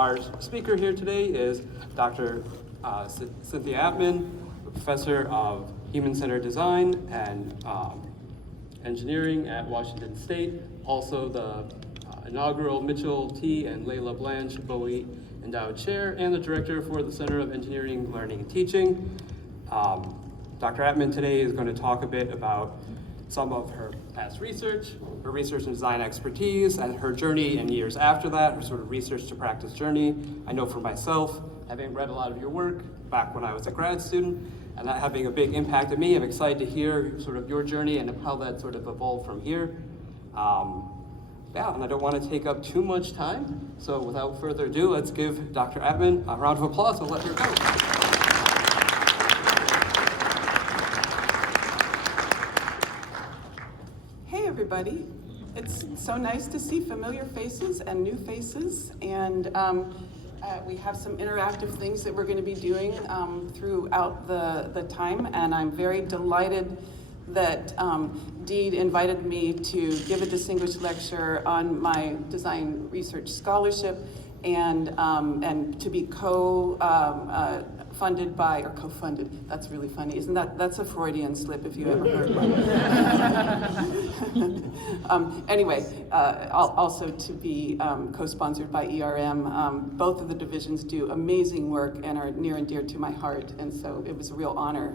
Our speaker here today is Dr. Cynthia Appman, Professor of Human-Centered Design and Engineering at Washington State, also the inaugural Mitchell T. and Layla Blanche Bowie Endowed Chair, and the Director for the Center of Engineering, Learning, and Teaching. Dr. Appman today is going to talk a bit about some of her past research, her research and design expertise, and her journey in years after that, her sort of research to practice journey. I know for myself, having read a lot of your work back when I was a grad student, and that having a big impact on me, I'm excited to hear sort of your journey and how that sort of evolved from here. And I don't want to take up too much time, so without further ado, let's give Dr. Appman a round of applause and let her go. Everybody. It's so nice to see familiar faces and new faces, and we have some interactive things that we're going to be doing throughout the time, and I'm very delighted that Deed invited me to give a distinguished lecture on my design research scholarship and to be funded by, or co-funded, that's really funny, isn't that's a Freudian slip if you ever heard one. Anyway, also to be co-sponsored by ERM. Both of the divisions do amazing work and are near and dear to my heart, and so it was a real honor.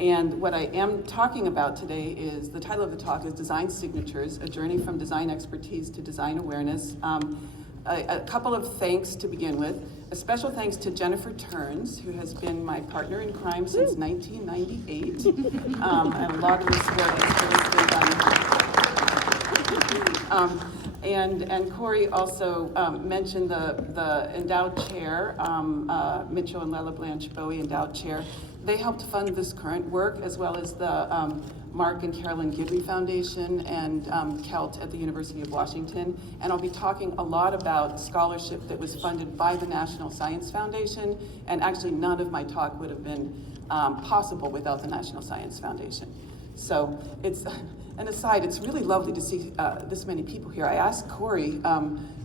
And what I am talking about today is, the title of the talk is Design Signatures, A Journey from Design Expertise to Design Awareness. A couple of thanks to begin with. A special thanks to Jennifer Turns, who has been my partner in crime since 1998. And a lot of this work has been done. And Corey also mentioned the endowed chair, Mitchell and Layla Blanche Bowie endowed chair. They helped fund this current work, as well as the Mark and Carolyn Gidley Foundation and CELT at the University of Washington. And I'll be talking a lot about scholarship that was funded by the National Science Foundation, and actually none of my talk would have been possible without the National Science Foundation. So it's, an aside, it's really lovely to see this many people here. I asked Corey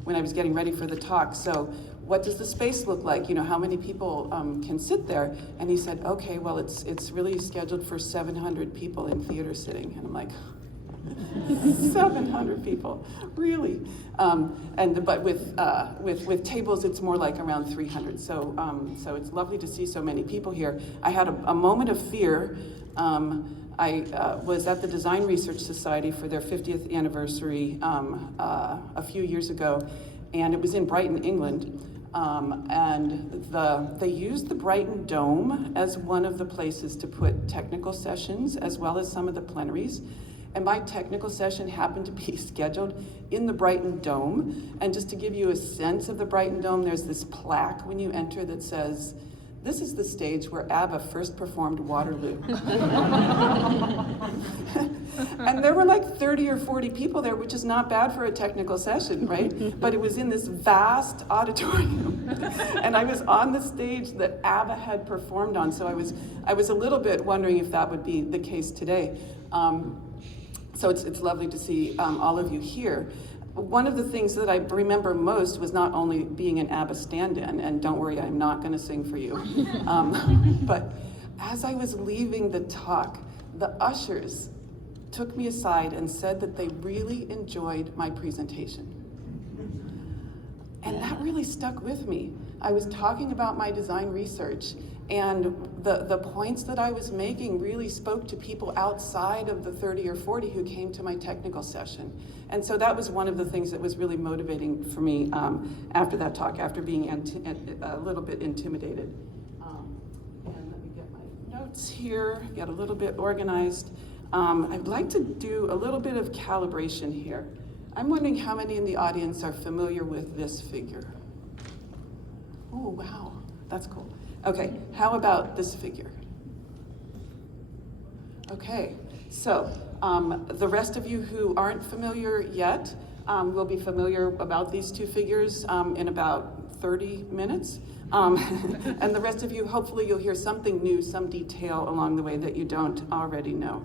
when I was getting ready for the talk, so what does the space look like? You know, how many people can sit there? And he said, okay, well, it's really scheduled for 700 people in theater sitting. And I'm like, 700 people, really? But with tables, it's more like around 300. So it's lovely to see so many people here. I had a moment of fear. I was at the Design Research Society for their 50th anniversary a few years ago, and it was in Brighton, England. They used the Brighton Dome as one of the places to put technical sessions, as well as some of the plenaries. And my technical session happened to be scheduled in the Brighton Dome. And just to give you a sense of the Brighton Dome, there's this plaque when you enter that says, "This is the stage where ABBA first performed Waterloo." And there were like 30 or 40 people there, which is not bad for a technical session, right? But it was in this vast auditorium. And I was on the stage that ABBA had performed on, so I was a little bit wondering if that would be the case today. So it's lovely to see all of you here. One of the things that I remember most was not only being an ABBA stand-in, and don't worry, I'm not gonna sing for you, but as I was leaving the talk, the ushers took me aside and said that they really enjoyed my presentation. And that really stuck with me. I was talking about my design research, and the points that I was making really spoke to people outside of the 30 or 40 who came to my technical session. And so that was one of the things that was really motivating for me after that talk, after being a little bit intimidated. And let me get my notes here, get a little bit organized. I'd like to do a little bit of calibration here. I'm wondering how many in the audience are familiar with this figure. Oh, wow, that's cool. Okay, how about this figure? Okay, so the rest of you who aren't familiar yet will be familiar about these two figures in about 30 minutes. And the rest of you, hopefully you'll hear something new, some detail along the way that you don't already know.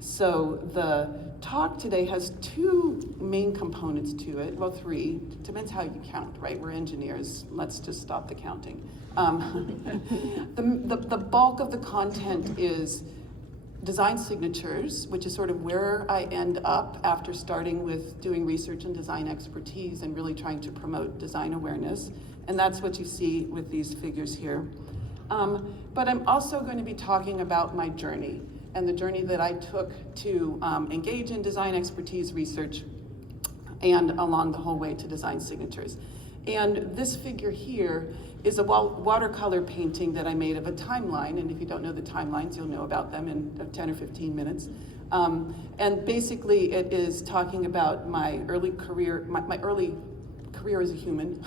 So the talk today has two main components to it, well, three, depends how you count, right? We're engineers, let's just stop the counting. The bulk of the content is design signatures, which is sort of where I end up after starting with doing research and design expertise and really trying to promote design awareness. And that's what you see with these figures here. But I'm also going to be talking about my journey and the journey that I took to engage in design expertise research and along the whole way to design signatures. And this figure here is a watercolor painting that I made of a timeline, and if you don't know the timelines, you'll know about them in 10 or 15 minutes. And basically it is talking about my early career, my early career as a human,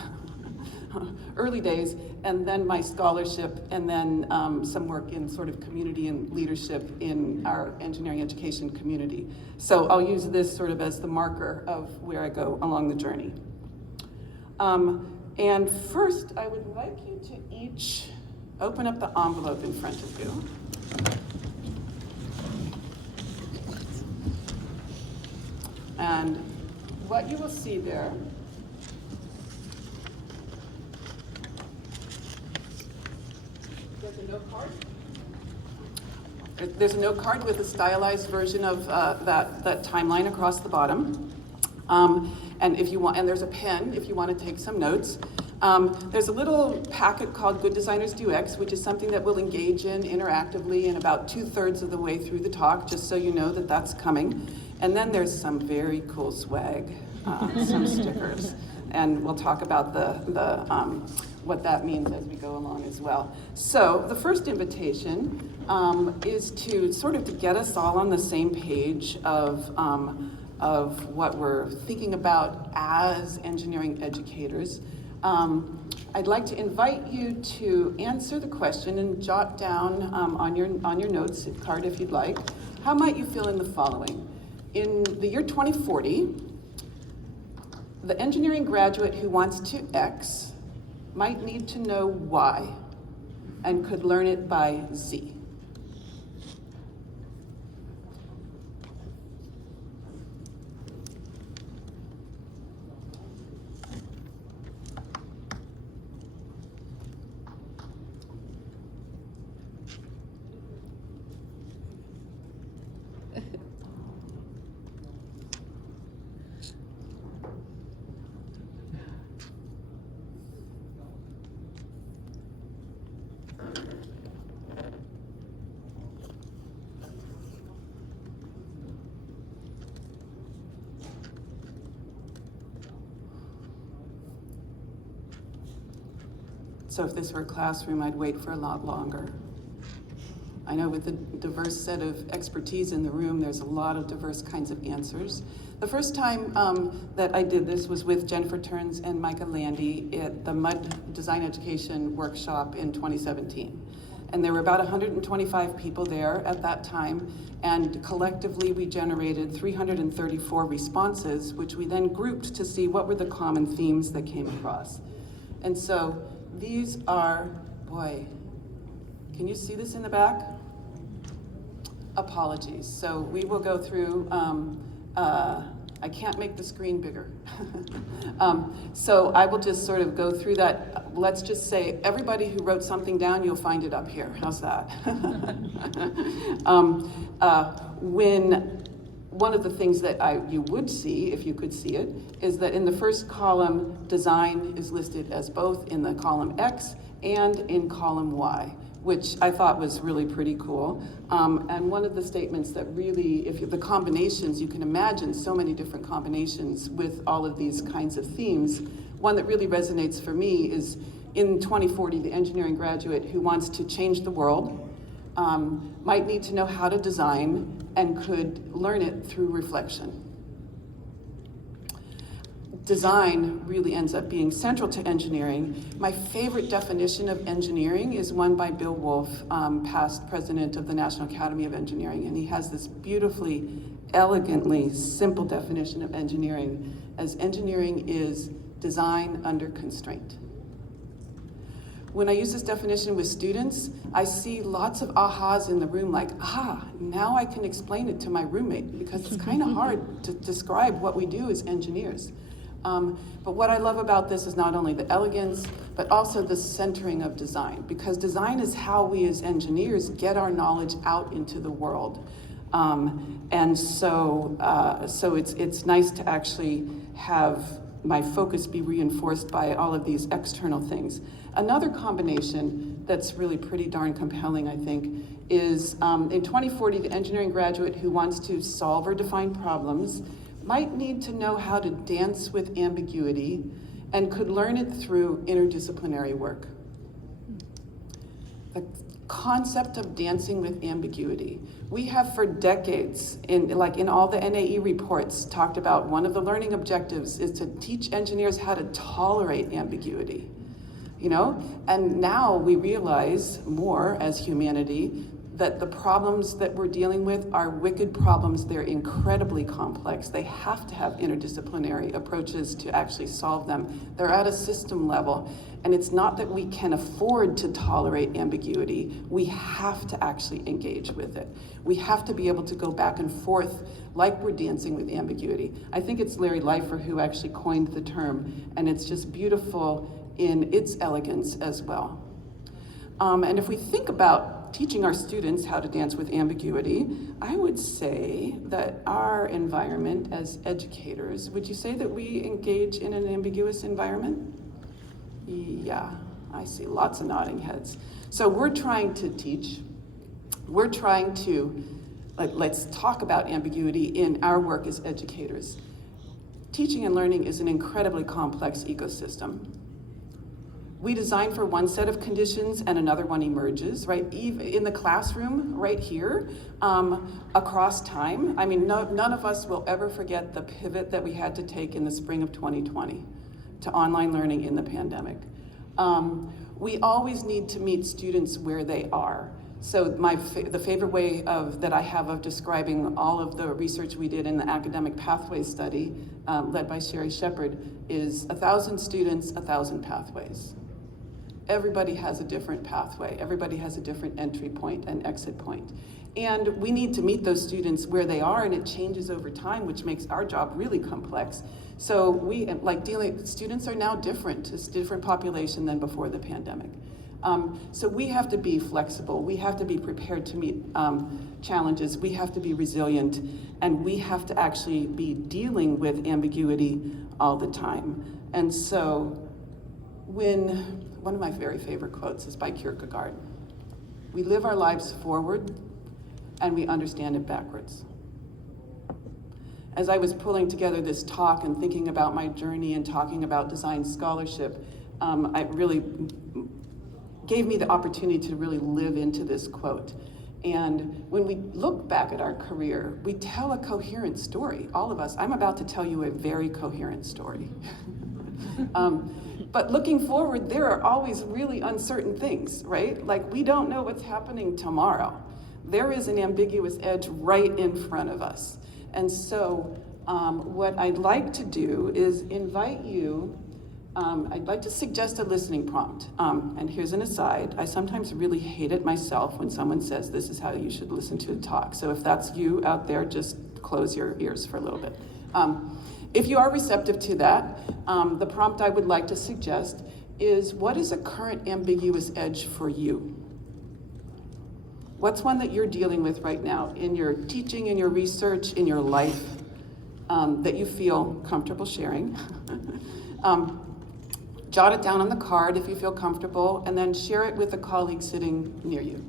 early days, and then my scholarship, and then some work in sort of community and leadership in our engineering education community. So I'll use this sort of as the marker of where I go along the journey. And first, I would like you to each open up the envelope in front of you. And what you will see there there's a note card with a stylized version of that timeline across the bottom. And if you want, and there's a pen if you want to take some notes. There's a little packet called Good Designers Do X, which is something that we'll engage in interactively in about 2/3 of the way through the talk, just so you know that that's coming. And then there's some very cool swag, some stickers. And we'll talk about what that means as we go along as well. So the first invitation is to sort of to get us all on the same page of what we're thinking about as engineering educators. I'd like to invite you to answer the question and jot down on your notes card if you'd like. How might you feel in the following? In the year 2040, the engineering graduate who wants to X might need to know Y and could learn it by Z. So if this were a classroom, I'd wait for a lot longer. I know with the diverse set of expertise in the room, there's a lot of diverse kinds of answers. The first time that I did this was with Jennifer Turns and Micah Landy at the MUD Design Education Workshop in 2017. And there were about 125 people there at that time, and collectively we generated 334 responses, which we then grouped to see what were the common themes that came across. And so these are, boy, can you see this in the back? Apologies. So we will go through, I can't make the screen bigger. So I will just sort of go through that. Let's just say everybody who wrote something down, you'll find it up here. How's that? One of the things that you would see, if you could see it, is that in the first column, design is listed as both in the column X and in column Y, which I thought was really pretty cool. And one of the statements that really, the combinations, you can imagine so many different combinations with all of these kinds of themes. One that really resonates for me is in 2040, the engineering graduate who wants to change the world might need to know how to design and could learn it through reflection. Design really ends up being central to engineering. My favorite definition of engineering is one by Bill Wolf, past president of the National Academy of Engineering, and he has this beautifully, elegantly simple definition of engineering as engineering is design under constraint. When I use this definition with students, I see lots of ahas in the room, like, now I can explain it to my roommate, because it's kind of hard to describe what we do as engineers. But what I love about this is not only the elegance, but also the centering of design, because design is how we as engineers get our knowledge out into the world. And so it's nice to actually have my focus be reinforced by all of these external things. Another combination that's really pretty darn compelling, I think, is in 2040, the engineering graduate who wants to solve or define problems might need to know how to dance with ambiguity and could learn it through interdisciplinary work. The concept of dancing with ambiguity. We have for decades, in all the NAE reports, talked about one of the learning objectives is to teach engineers how to tolerate ambiguity, And now we realize more as humanity that the problems that we're dealing with are wicked problems. They're incredibly complex. They have to have interdisciplinary approaches to actually solve them. They're at a system level. And it's not that we can afford to tolerate ambiguity. We have to actually engage with it. We have to be able to go back and forth like we're dancing with ambiguity. I think it's Larry Leifer who actually coined the term, and it's just beautiful in its elegance as well. And if we think about teaching our students how to dance with ambiguity, I would say that our environment as educators, would you say that we engage in an ambiguous environment? Yeah, I see lots of nodding heads. So we're trying to teach, we're trying to, let's talk about ambiguity in our work as educators. Teaching and learning is an incredibly complex ecosystem. We design for one set of conditions and another one emerges, right? Even in the classroom, right here, across time. I mean, none of us will ever forget the pivot that we had to take in the spring of 2020 to online learning in the pandemic. We always need to meet students where they are. So the favorite way that I have of describing all of the research we did in the academic pathways study, led by Sherry Shepard, is 1,000 students, 1,000 pathways. Everybody has a different pathway. Everybody has a different entry point and exit point. And we need to meet those students where they are, and it changes over time, which makes our job really complex. So students are now different. It's a different population than before the pandemic. So we have to be flexible. We have to be prepared to meet challenges. We have to be resilient, and we have to actually be dealing with ambiguity all the time. And so one of my very favorite quotes is by Kierkegaard. We live our lives forward, and we understand it backwards. As I was pulling together this talk and thinking about my journey and talking about design scholarship, it really gave me the opportunity to really live into this quote. And when we look back at our career, we tell a coherent story, all of us. I'm about to tell you a very coherent story. But looking forward, there are always really uncertain things, right? Like, we don't know what's happening tomorrow. There is an ambiguous edge right in front of us. And so what I'd like to do is invite you, I'd like to suggest a listening prompt. And here's an aside. I sometimes really hate it myself when someone says this is how you should listen to a talk. So if that's you out there, just close your ears for a little bit. If you are receptive to that, the prompt I would like to suggest is, what is a current ambiguous edge for you? What's one that you're dealing with right now in your teaching, in your research, in your life, that you feel comfortable sharing? Jot it down on the card if you feel comfortable, and then share it with a colleague sitting near you.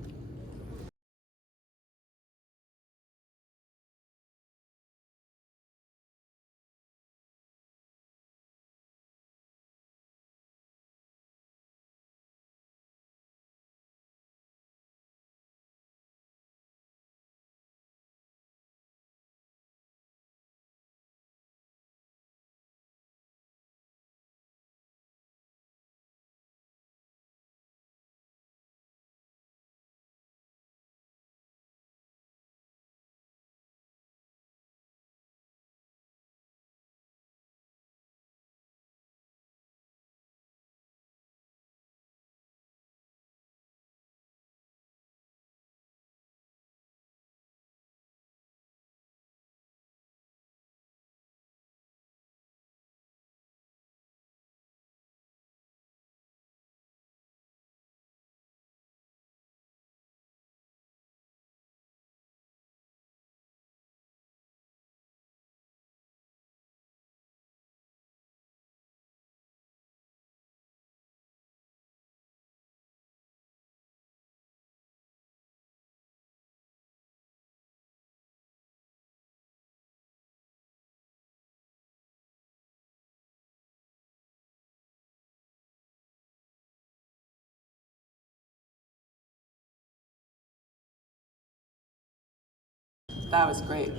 That was great.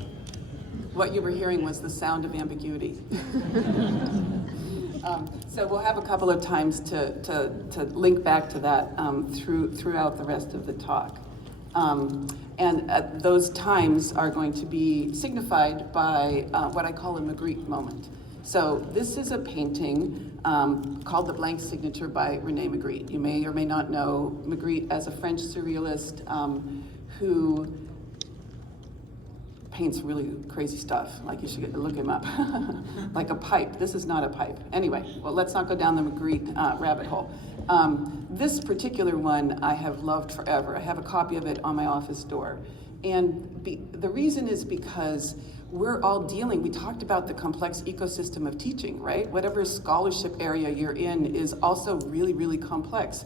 What you were hearing was the sound of ambiguity. So we'll have a couple of times to link back to that throughout the rest of the talk. And those times are going to be signified by what I call a Magritte moment. So this is a painting called The Blank Signature by René Magritte. You may or may not know Magritte as a French surrealist who paints really crazy stuff. Like, you should look him up. Like a pipe. This is not a pipe. Anyway, well, let's not go down the Magritte rabbit hole. This particular one I have loved forever. I have a copy of it on my office door. And the reason is because we're all dealing, we talked about the complex ecosystem of teaching, right? Whatever scholarship area you're in is also really, really complex.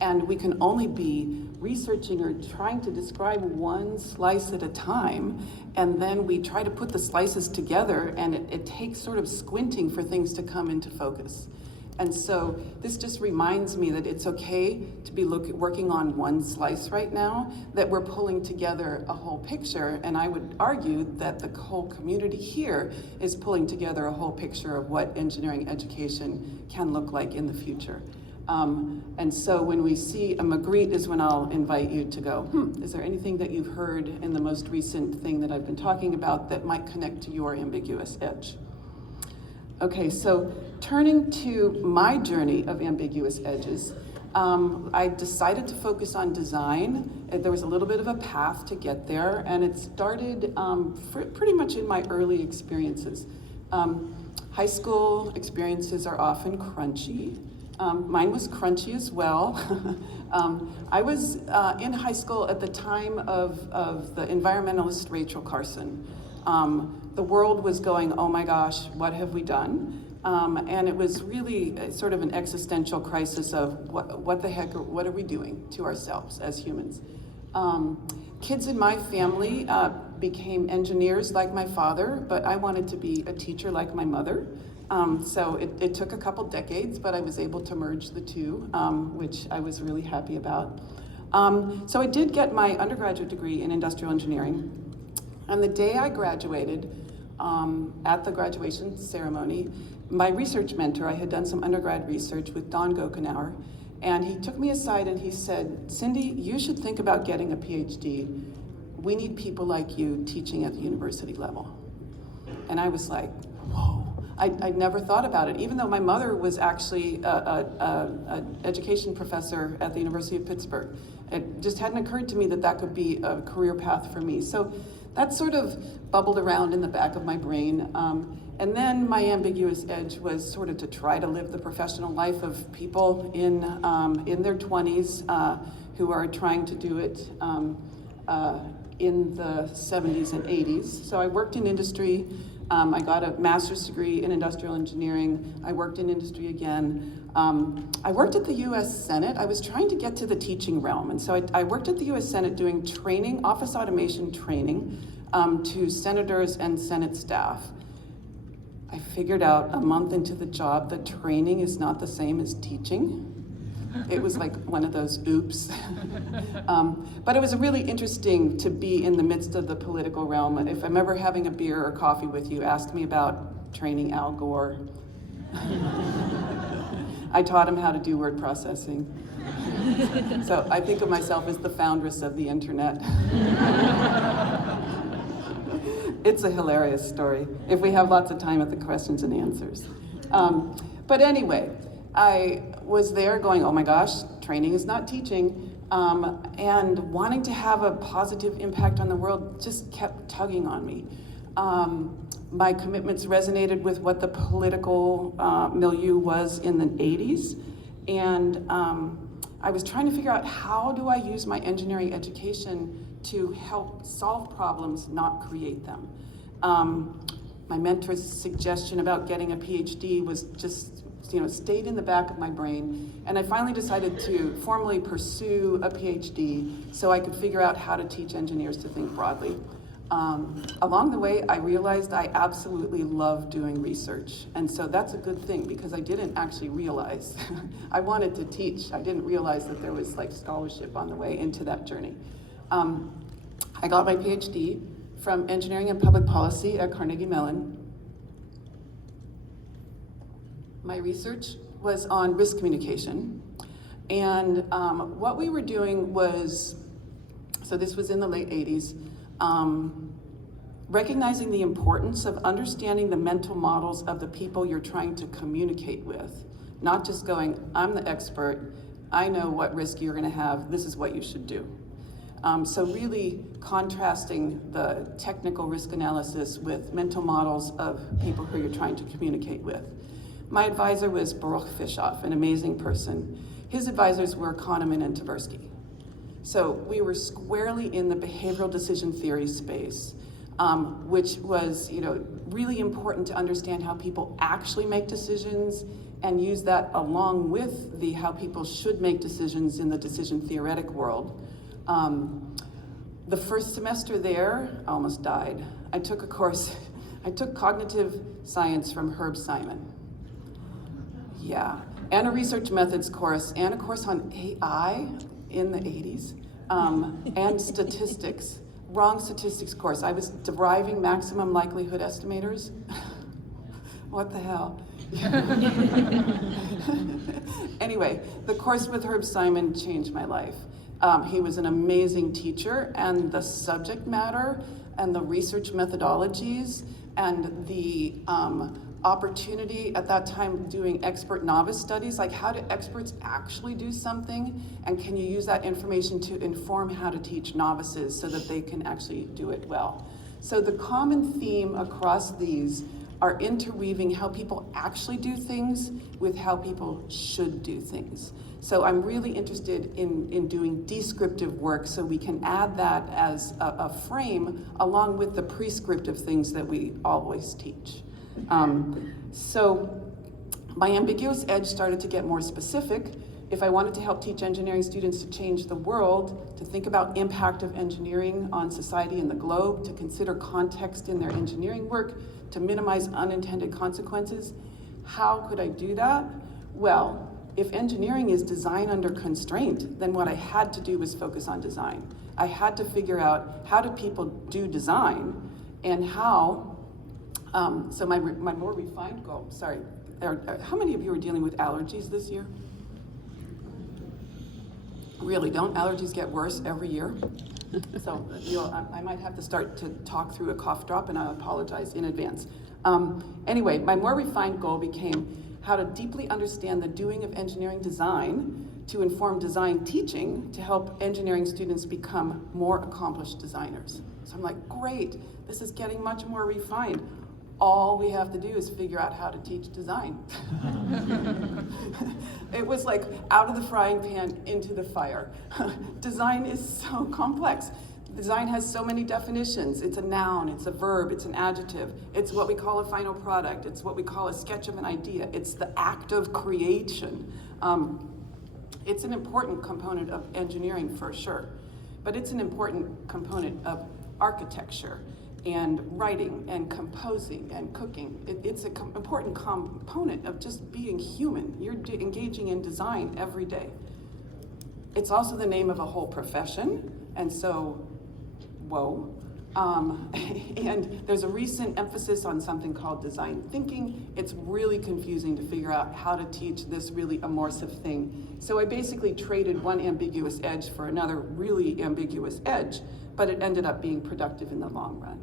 And we can only be researching or trying to describe one slice at a time, and then we try to put the slices together, and it takes sort of squinting for things to come into focus. And so this just reminds me that it's okay to be working on one slice right now, that we're pulling together a whole picture, and I would argue that the whole community here is pulling together a whole picture of what engineering education can look like in the future. And so when we see a Magritte is when I'll invite you to go, is there anything that you've heard in the most recent thing that I've been talking about that might connect to your ambiguous edge? Okay, so turning to my journey of ambiguous edges, I decided to focus on design. There was a little bit of a path to get there, and it started pretty much in my early experiences. High school experiences are often crunchy. Mine was crunchy as well. I was in high school at the time of the environmentalist Rachel Carson. The world was going, oh my gosh, what have we done? And it was really sort of an existential crisis of what the heck, what are we doing to ourselves as humans? Kids in my family became engineers like my father, but I wanted to be a teacher like my mother. So it took a couple decades, but I was able to merge the two, which I was really happy about. So I did get my undergraduate degree in industrial engineering. And the day I graduated, at the graduation ceremony, my research mentor, I had done some undergrad research with Don Gokenauer, and he took me aside and he said, Cindy, you should think about getting a PhD. We need people like you teaching at the university level. And I was like, whoa. I'd never thought about it, even though my mother was actually an education professor at the University of Pittsburgh. It just hadn't occurred to me that that could be a career path for me. So that sort of bubbled around in the back of my brain. And then my ambiguous edge was sort of to try to live the professional life of people in their 20s who are trying to do it in the 70s and 80s. So I worked in industry. I got a master's degree in industrial engineering. I worked in industry again. I worked at the US Senate. I was trying to get to the teaching realm. And so I worked at the US Senate doing training, office automation training to senators and Senate staff. I figured out a month into the job that training is not the same as teaching. It was like one of those oops. But it was really interesting to be in the midst of the political realm. If I'm ever having a beer or coffee with you, ask me about training Al Gore. I taught him how to do word processing. So I think of myself as the foundress of the internet. It's a hilarious story, if we have lots of time at the questions and answers. But anyway, I was there going, oh my gosh, training is not teaching, and wanting to have a positive impact on the world just kept tugging on me. My commitments resonated with what the political milieu was in the 80s, and I was trying to figure out how do I use my engineering education to help solve problems, not create them. My mentor's suggestion about getting a PhD was just, stayed in the back of my brain, and I finally decided to formally pursue a PhD so I could figure out how to teach engineers to think broadly. Along the way, I realized I absolutely love doing research, and so that's a good thing because I didn't actually realize I wanted to teach. I didn't realize that there was like scholarship on the way into that journey. I got my PhD from Engineering and Public Policy at Carnegie Mellon. My research was on risk communication. And what we were doing was, so this was in the late 80s, recognizing the importance of understanding the mental models of the people you're trying to communicate with. Not just going, I'm the expert, I know what risk you're gonna have, this is what you should do. So really contrasting the technical risk analysis with mental models of people who you're trying to communicate with. My advisor was Baruch Fischoff, an amazing person. His advisors were Kahneman and Tversky. So we were squarely in the behavioral decision theory space, which was, really important to understand how people actually make decisions and use that along with the how people should make decisions in the decision theoretic world. The first semester there, I almost died. I took cognitive science from Herb Simon. Yeah, and a research methods course, and a course on AI in the 80s, and statistics. Wrong statistics course. I was deriving maximum likelihood estimators. What the hell? Anyway, the course with Herb Simon changed my life. He was an amazing teacher, and the subject matter and the research methodologies and the opportunity at that time doing expert novice studies, like how do experts actually do something, and can you use that information to inform how to teach novices so that they can actually do it well. So the common theme across these are interweaving how people actually do things with how people should do things. So I'm really interested in doing descriptive work so we can add that as a frame along with the prescriptive things that we always teach. So my ambiguous edge started to get more specific. If I wanted to help teach engineering students to change the world, to think about impact of engineering on society and the globe, to consider context in their engineering work, to minimize unintended consequences, how could I do that? Well, if engineering is design under constraint, then what I had to do was focus on design. I had to figure out how do people do design and how. So my more refined goal, sorry, how many of you are dealing with allergies this year? Really, don't allergies get worse every year? So I might have to start to talk through a cough drop, and I apologize in advance. Anyway, my more refined goal became how to deeply understand the doing of engineering design to inform design teaching to help engineering students become more accomplished designers. So I'm like, great, this is getting much more refined. All we have to do is figure out how to teach design. It was like out of the frying pan into the fire. Design is so complex. Design has so many definitions. It's a noun, it's a verb, it's an adjective. It's what we call a final product. It's what we call a sketch of an idea. It's the act of creation. It's an important component of engineering for sure, but it's an important component of architecture and writing and composing and cooking. It's an important component of just being human. You're engaging in design every day. It's also the name of a whole profession, and so, whoa. And there's a recent emphasis on something called design thinking. It's really confusing to figure out how to teach this really immersive thing. So I basically traded one ambiguous edge for another really ambiguous edge, but it ended up being productive in the long run.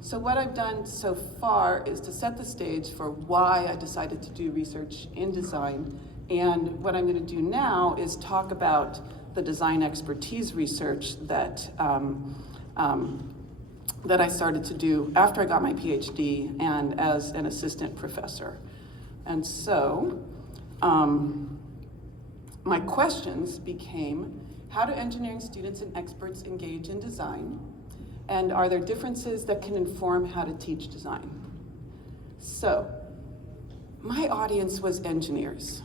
So what I've done so far is to set the stage for why I decided to do research in design. And what I'm going to do now is talk about the design expertise research that that I started to do after I got my PhD and as an assistant professor. And so my questions became, how do engineering students and experts engage in design? And are there differences that can inform how to teach design? So my audience was engineers.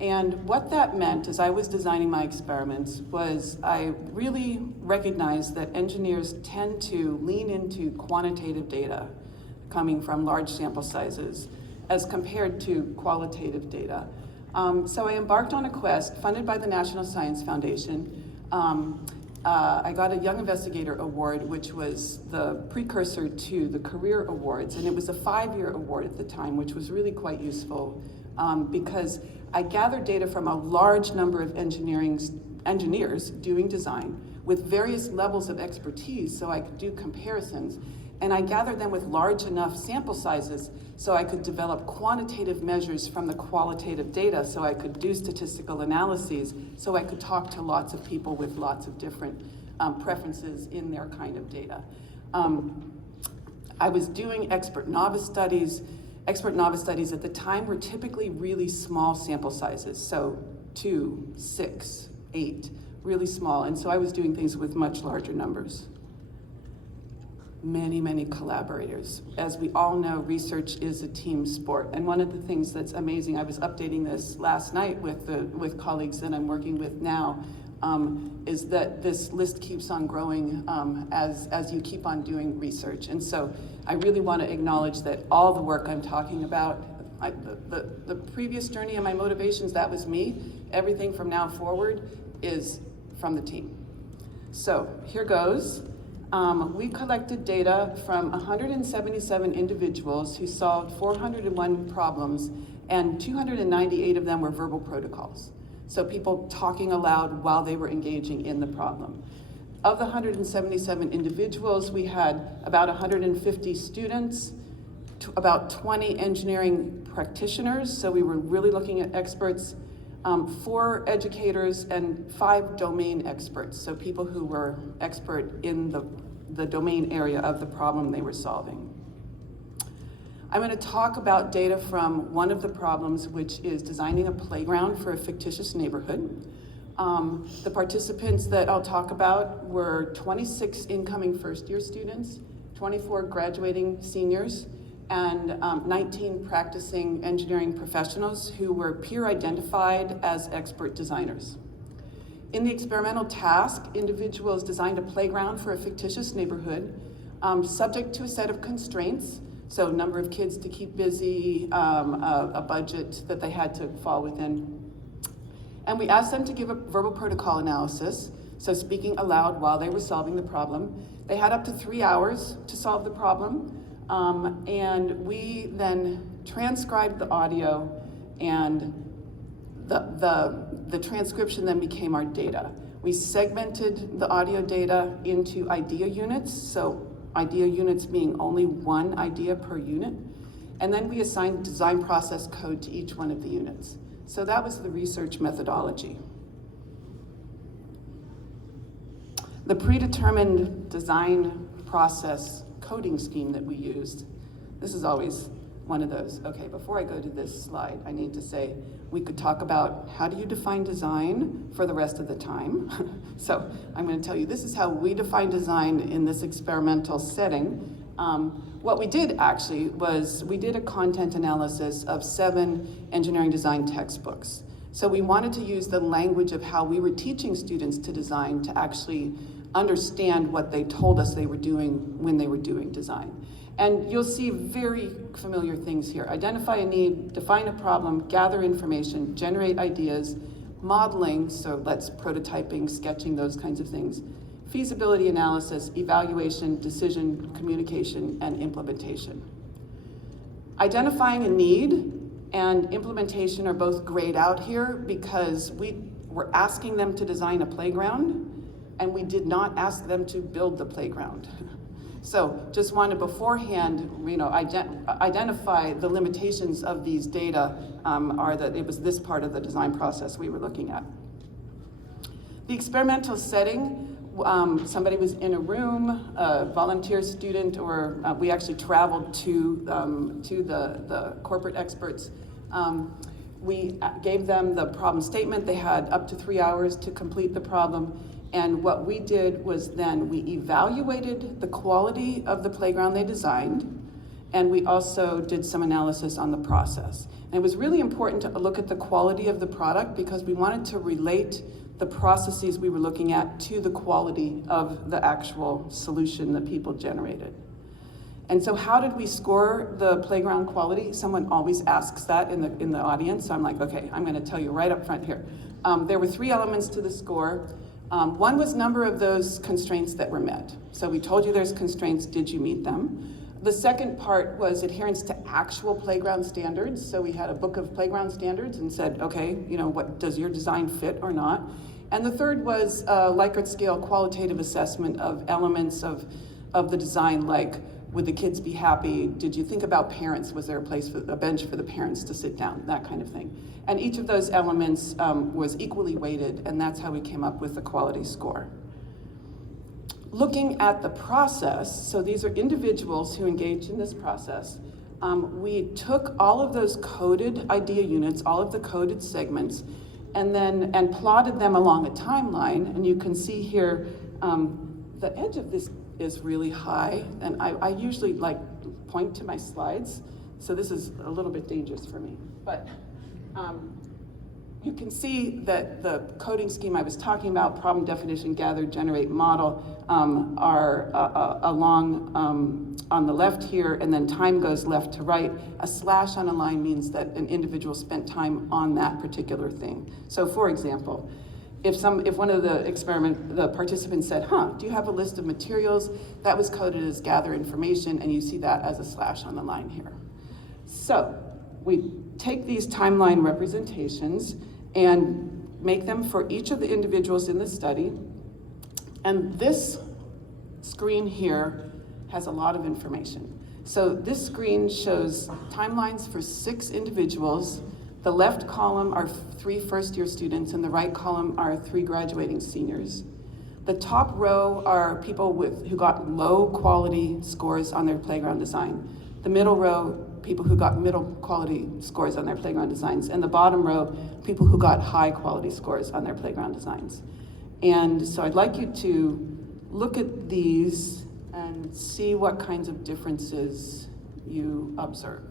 And what that meant as I was designing my experiments was I really recognized that engineers tend to lean into quantitative data coming from large sample sizes as compared to qualitative data. So I embarked on a quest funded by the National Science Foundation I got a Young Investigator Award, which was the precursor to the Career Awards, and it was a 5-year award at the time, which was really quite useful because I gathered data from a large number of engineers doing design with various levels of expertise so I could do comparisons. And I gathered them with large enough sample sizes so I could develop quantitative measures from the qualitative data so I could do statistical analyses so I could talk to lots of people with lots of different preferences in their kind of data. I was doing expert novice studies. Expert novice studies at the time were typically really small sample sizes, so 2, 6, 8, really small. And so I was doing things with much larger numbers. Many collaborators. As we all know, research is a team sport. And one of the things that's amazing, I was updating this last night with colleagues that I'm working with now, is that this list keeps on growing as you keep on doing research. And so I really want to acknowledge that all the work I'm talking about, the previous journey and my motivations, that was me. Everything from now forward is from the team. So here goes. We collected data from 177 individuals who solved 401 problems, and 298 of them were verbal protocols. So people talking aloud while they were engaging in the problem. Of the 177 individuals, we had about 150 students, about 20 engineering practitioners, so we were really looking at experts, 4 educators, and 5 domain experts, so people who were expert in the domain area of the problem they were solving. I'm going to talk about data from one of the problems, which is designing a playground for a fictitious neighborhood. The participants that I'll talk about were 26 incoming first-year students, 24 graduating seniors, and 19 practicing engineering professionals who were peer-identified as expert designers. In the experimental task, individuals designed a playground for a fictitious neighborhood, subject to a set of constraints, so number of kids to keep busy, a budget that they had to fall within. And we asked them to give a verbal protocol analysis, so speaking aloud while they were solving the problem. They had up to 3 hours to solve the problem, and we then transcribed the audio, and the transcription then became our data. We segmented the audio data into idea units, so idea units being only one idea per unit, and then we assigned design process code to each one of the units. So that was the research methodology. The predetermined design process coding scheme that we used, this is always one of those. Okay, before I go to this slide, I need to say, we could talk about how do you define design for the rest of the time. So I'm going to tell you, this is how we define design in this experimental setting. What we did actually was we did a content analysis of 7 engineering design textbooks. So we wanted to use the language of how we were teaching students to design to actually understand what they told us they were doing when they were doing design. And you'll see very familiar things here. Identify a need, define a problem, gather information, generate ideas, modeling, so that's prototyping, sketching, those kinds of things, feasibility analysis, evaluation, decision, communication, and implementation. Identifying a need and implementation are both grayed out here because we were asking them to design a playground, and we did not ask them to build the playground. So just wanted beforehand, identify the limitations of these data are that it was this part of the design process we were looking at. The experimental setting, somebody was in a room, a volunteer student, or we actually traveled to the corporate experts. We gave them the problem statement. They had up to 3 hours to complete the problem. And what we did was then we evaluated the quality of the playground they designed, and we also did some analysis on the process. And it was really important to look at the quality of the product because we wanted to relate the processes we were looking at to the quality of the actual solution that people generated. And so how did we score the playground quality? Someone always asks that in the audience, so I'm like, okay, I'm gonna tell you right up front here. There were 3 elements to the score. One was number of those constraints that were met. So we told you there's constraints, did you meet them? The second part was adherence to actual playground standards. So we had a book of playground standards and said, okay, you know, what does your design fit or not? And the third was Likert scale qualitative assessment of elements of the design, like would the kids be happy? Did you think about parents? Was there a bench for the parents to sit down? That kind of thing. And each of those elements was equally weighted, and that's how we came up with the quality score. Looking at the process, so these are individuals who engaged in this process. We took all of those coded idea units, all of the coded segments, and plotted them along a timeline. And you can see here, the edge of this is really high, and I usually like point to my slides, so this is a little bit dangerous for me. But you can see that the coding scheme I was talking about, problem definition, gather, generate, model, are along on the left here, and then time goes left to right. A slash on a line means that an individual spent time on that particular thing. So for example, if one of the participants said, do you have a list of materials? That was coded as gather information, and you see that as a slash on the line here. So we take these timeline representations and make them for each of the individuals in the study. And this screen here has a lot of information. So this screen shows timelines for 6 individuals. The left column are 3 first-year students, and the right column are 3 graduating seniors. The top row are people who got low quality scores on their playground design. The middle row, people who got middle quality scores on their playground designs. And the bottom row, people who got high quality scores on their playground designs. And so I'd like you to look at these and see what kinds of differences you observe.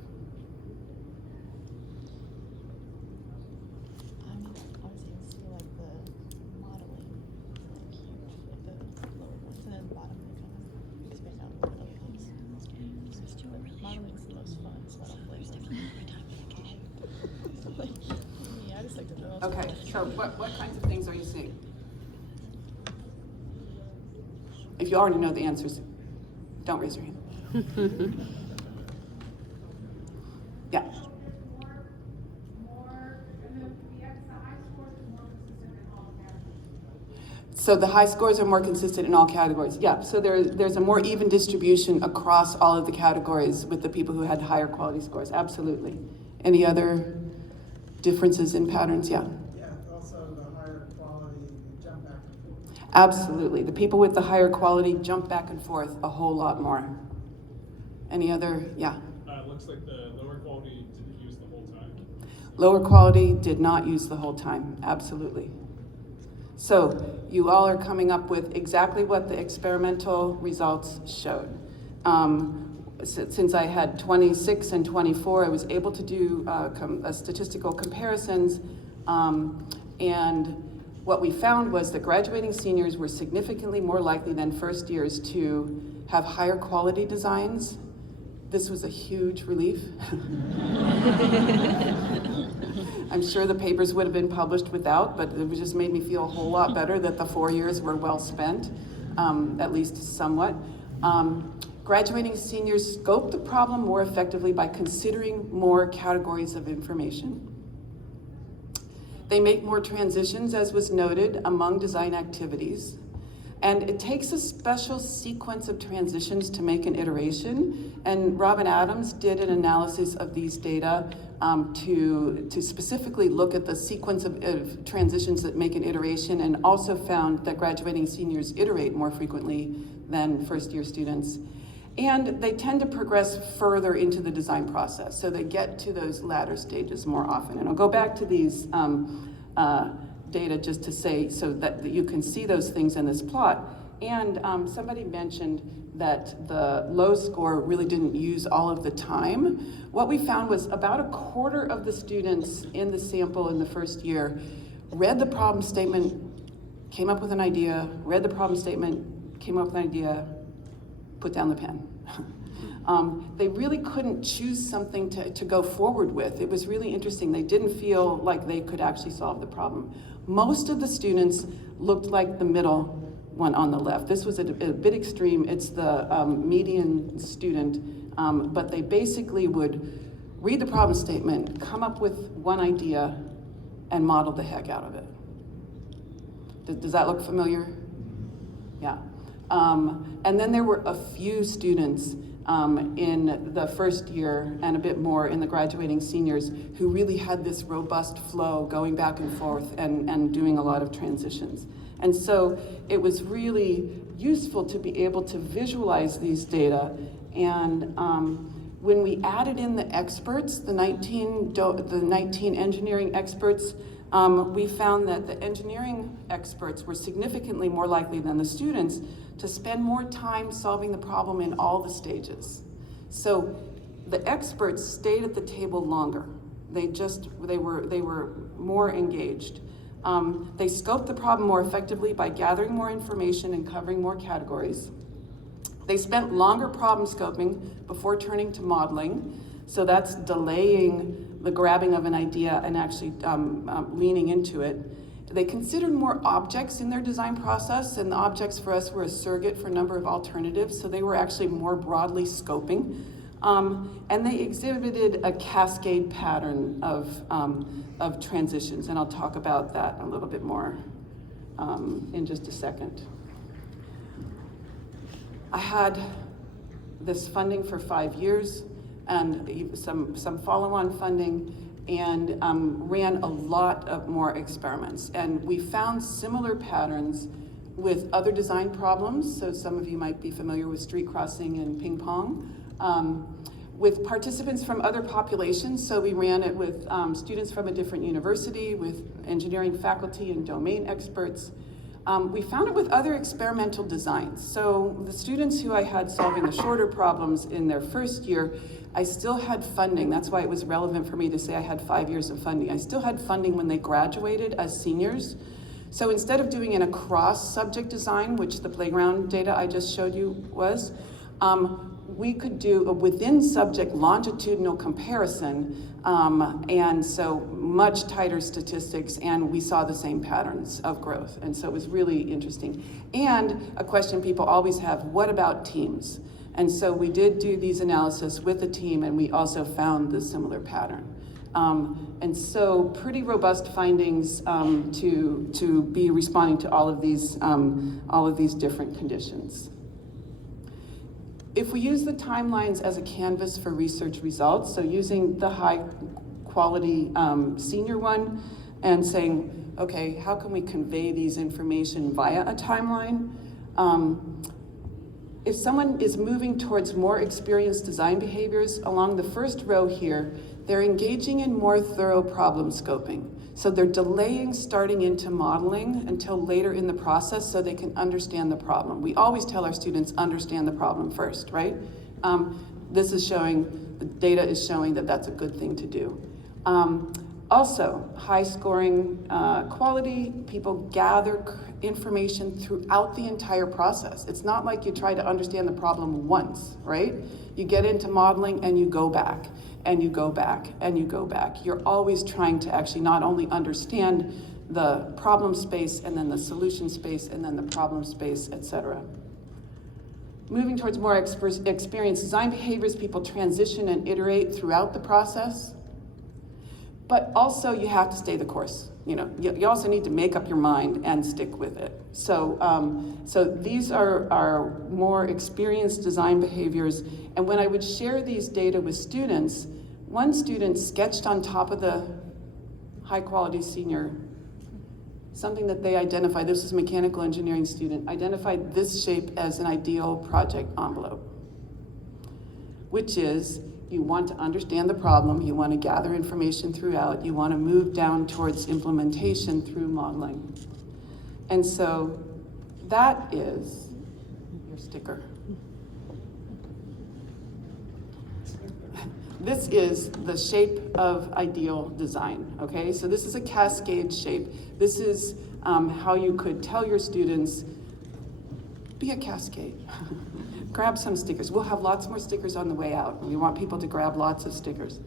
Okay, so what kinds of things are you seeing? If you already know the answers, don't raise your hand. Yeah. So the high scores are more consistent in all categories. Yeah, so there's a more even distribution across all of the categories with the people who had higher quality scores, absolutely. Any other differences in patterns? Yeah. Yeah, also the higher quality jump back and forth. Absolutely. The people with the higher quality jump back and forth a whole lot more. Any other? Yeah. Looks like the lower quality didn't use the whole time. Lower quality did not use the whole time. Absolutely. So you all are coming up with exactly what the experimental results showed. Since I had 26 and 24, I was able to do statistical comparisons, and what we found was that graduating seniors were significantly more likely than first years to have higher quality designs. This was a huge relief. I'm sure the papers would have been published without, but it just made me feel a whole lot better that the 4 years were well spent, at least somewhat. Graduating seniors scope the problem more effectively by considering more categories of information. They make more transitions, as was noted, among design activities. And it takes a special sequence of transitions to make an iteration. And Robin Adams did an analysis of these data to specifically look at the sequence of transitions that make an iteration, and also found that graduating seniors iterate more frequently than first-year students. And they tend to progress further into the design process, so they get to those latter stages more often. And I'll go back to these data just to say, so that you can see those things in this plot. And somebody mentioned that the low score really didn't use all of the time. What we found was about a quarter of the students in the sample in the first year read the problem statement, came up with an idea, read the problem statement, came up with an idea, put down the pen. They really couldn't choose something to go forward with. It was really interesting. They didn't feel like they could actually solve the problem. Most of the students looked like the middle one on the left. This was a bit extreme. It's the median student, but they basically would read the problem statement, come up with one idea, and model the heck out of it. Does that look familiar? Yeah. And then there were a few students in the first year and a bit more in the graduating seniors who really had this robust flow going back and forth and doing a lot of transitions. And so it was really useful to be able to visualize these data. And when we added in the experts, the 19 engineering experts, we found that the engineering experts were significantly more likely than the students to spend more time solving the problem in all the stages. So the experts stayed at the table longer. They were more engaged. They scoped the problem more effectively by gathering more information and covering more categories. They spent longer problem scoping before turning to modeling. So that's delaying the grabbing of an idea and actually leaning into it. They considered more objects in their design process, and the objects for us were a surrogate for a number of alternatives, so they were actually more broadly scoping. And they exhibited a cascade pattern of transitions, and I'll talk about that a little bit more in just a second. I had this funding for 5 years and some follow-on funding, and ran a lot of more experiments. And we found similar patterns with other design problems. So some of you might be familiar with street crossing and ping pong. With participants from other populations, so we ran it with students from a different university, with engineering faculty and domain experts. We found it with other experimental designs. So the students who I had solving the shorter problems in their first year, I still had funding. That's why it was relevant for me to say I had 5 years of funding. I still had funding when they graduated as seniors. So instead of doing an across subject design, which the playground data I just showed you was, we could do a within subject longitudinal comparison, and so much tighter statistics, and we saw the same patterns of growth. And so it was really interesting. And a question people always have, what about teams? And so we did do these analysis with the team, and we also found the similar pattern. And so pretty robust findings to be responding to all of these different conditions. If we use the timelines as a canvas for research results, so using the high quality senior one and saying, okay, how can we convey these information via a timeline? If someone is moving towards more experienced design behaviors, along the first row here, they're engaging in more thorough problem scoping. So they're delaying starting into modeling until later in the process so they can understand the problem. We always tell our students, understand the problem first, right? This is showing, the data is showing that that's a good thing to do. Also, high scoring quality, people gather information throughout the entire process. It's not like you try to understand the problem once, right? You get into modeling and you go back, and you go back, and you go back. You're always trying to actually not only understand the problem space, and then the solution space, and then the problem space, etc. Moving towards more experienced design behaviors, people transition and iterate throughout the process. But also you have to stay the course. You know, you also need to make up your mind and stick with it. So, so these are more experienced design behaviors. And when I would share these data with students, one student sketched on top of the high quality senior something that they identified, this is a mechanical engineering student, identified this shape as an ideal project envelope, which is, you want to understand the problem, you want to gather information throughout, you want to move down towards implementation through modeling. And so that is your sticker. This is the shape of ideal design, okay? So this is a cascade shape. This is how you could tell your students, be a cascade. grab some stickers. We'll have lots more stickers on the way out. We want people to grab lots of stickers.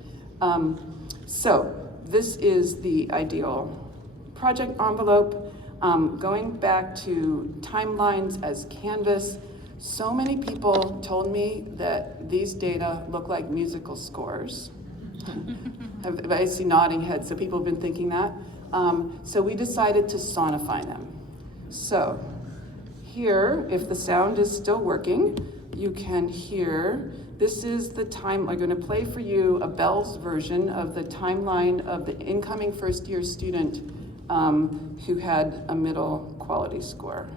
So this is the ideal project envelope. Going back to timelines as canvas, so many people told me that these data look like musical scores. I see nodding heads, so people have been thinking that. So we decided to sonify them. So here, if the sound is still working, you can hear, this is the time, I'm gonna play for you a Bell's version of the timeline of the incoming first year student who had a middle quality score.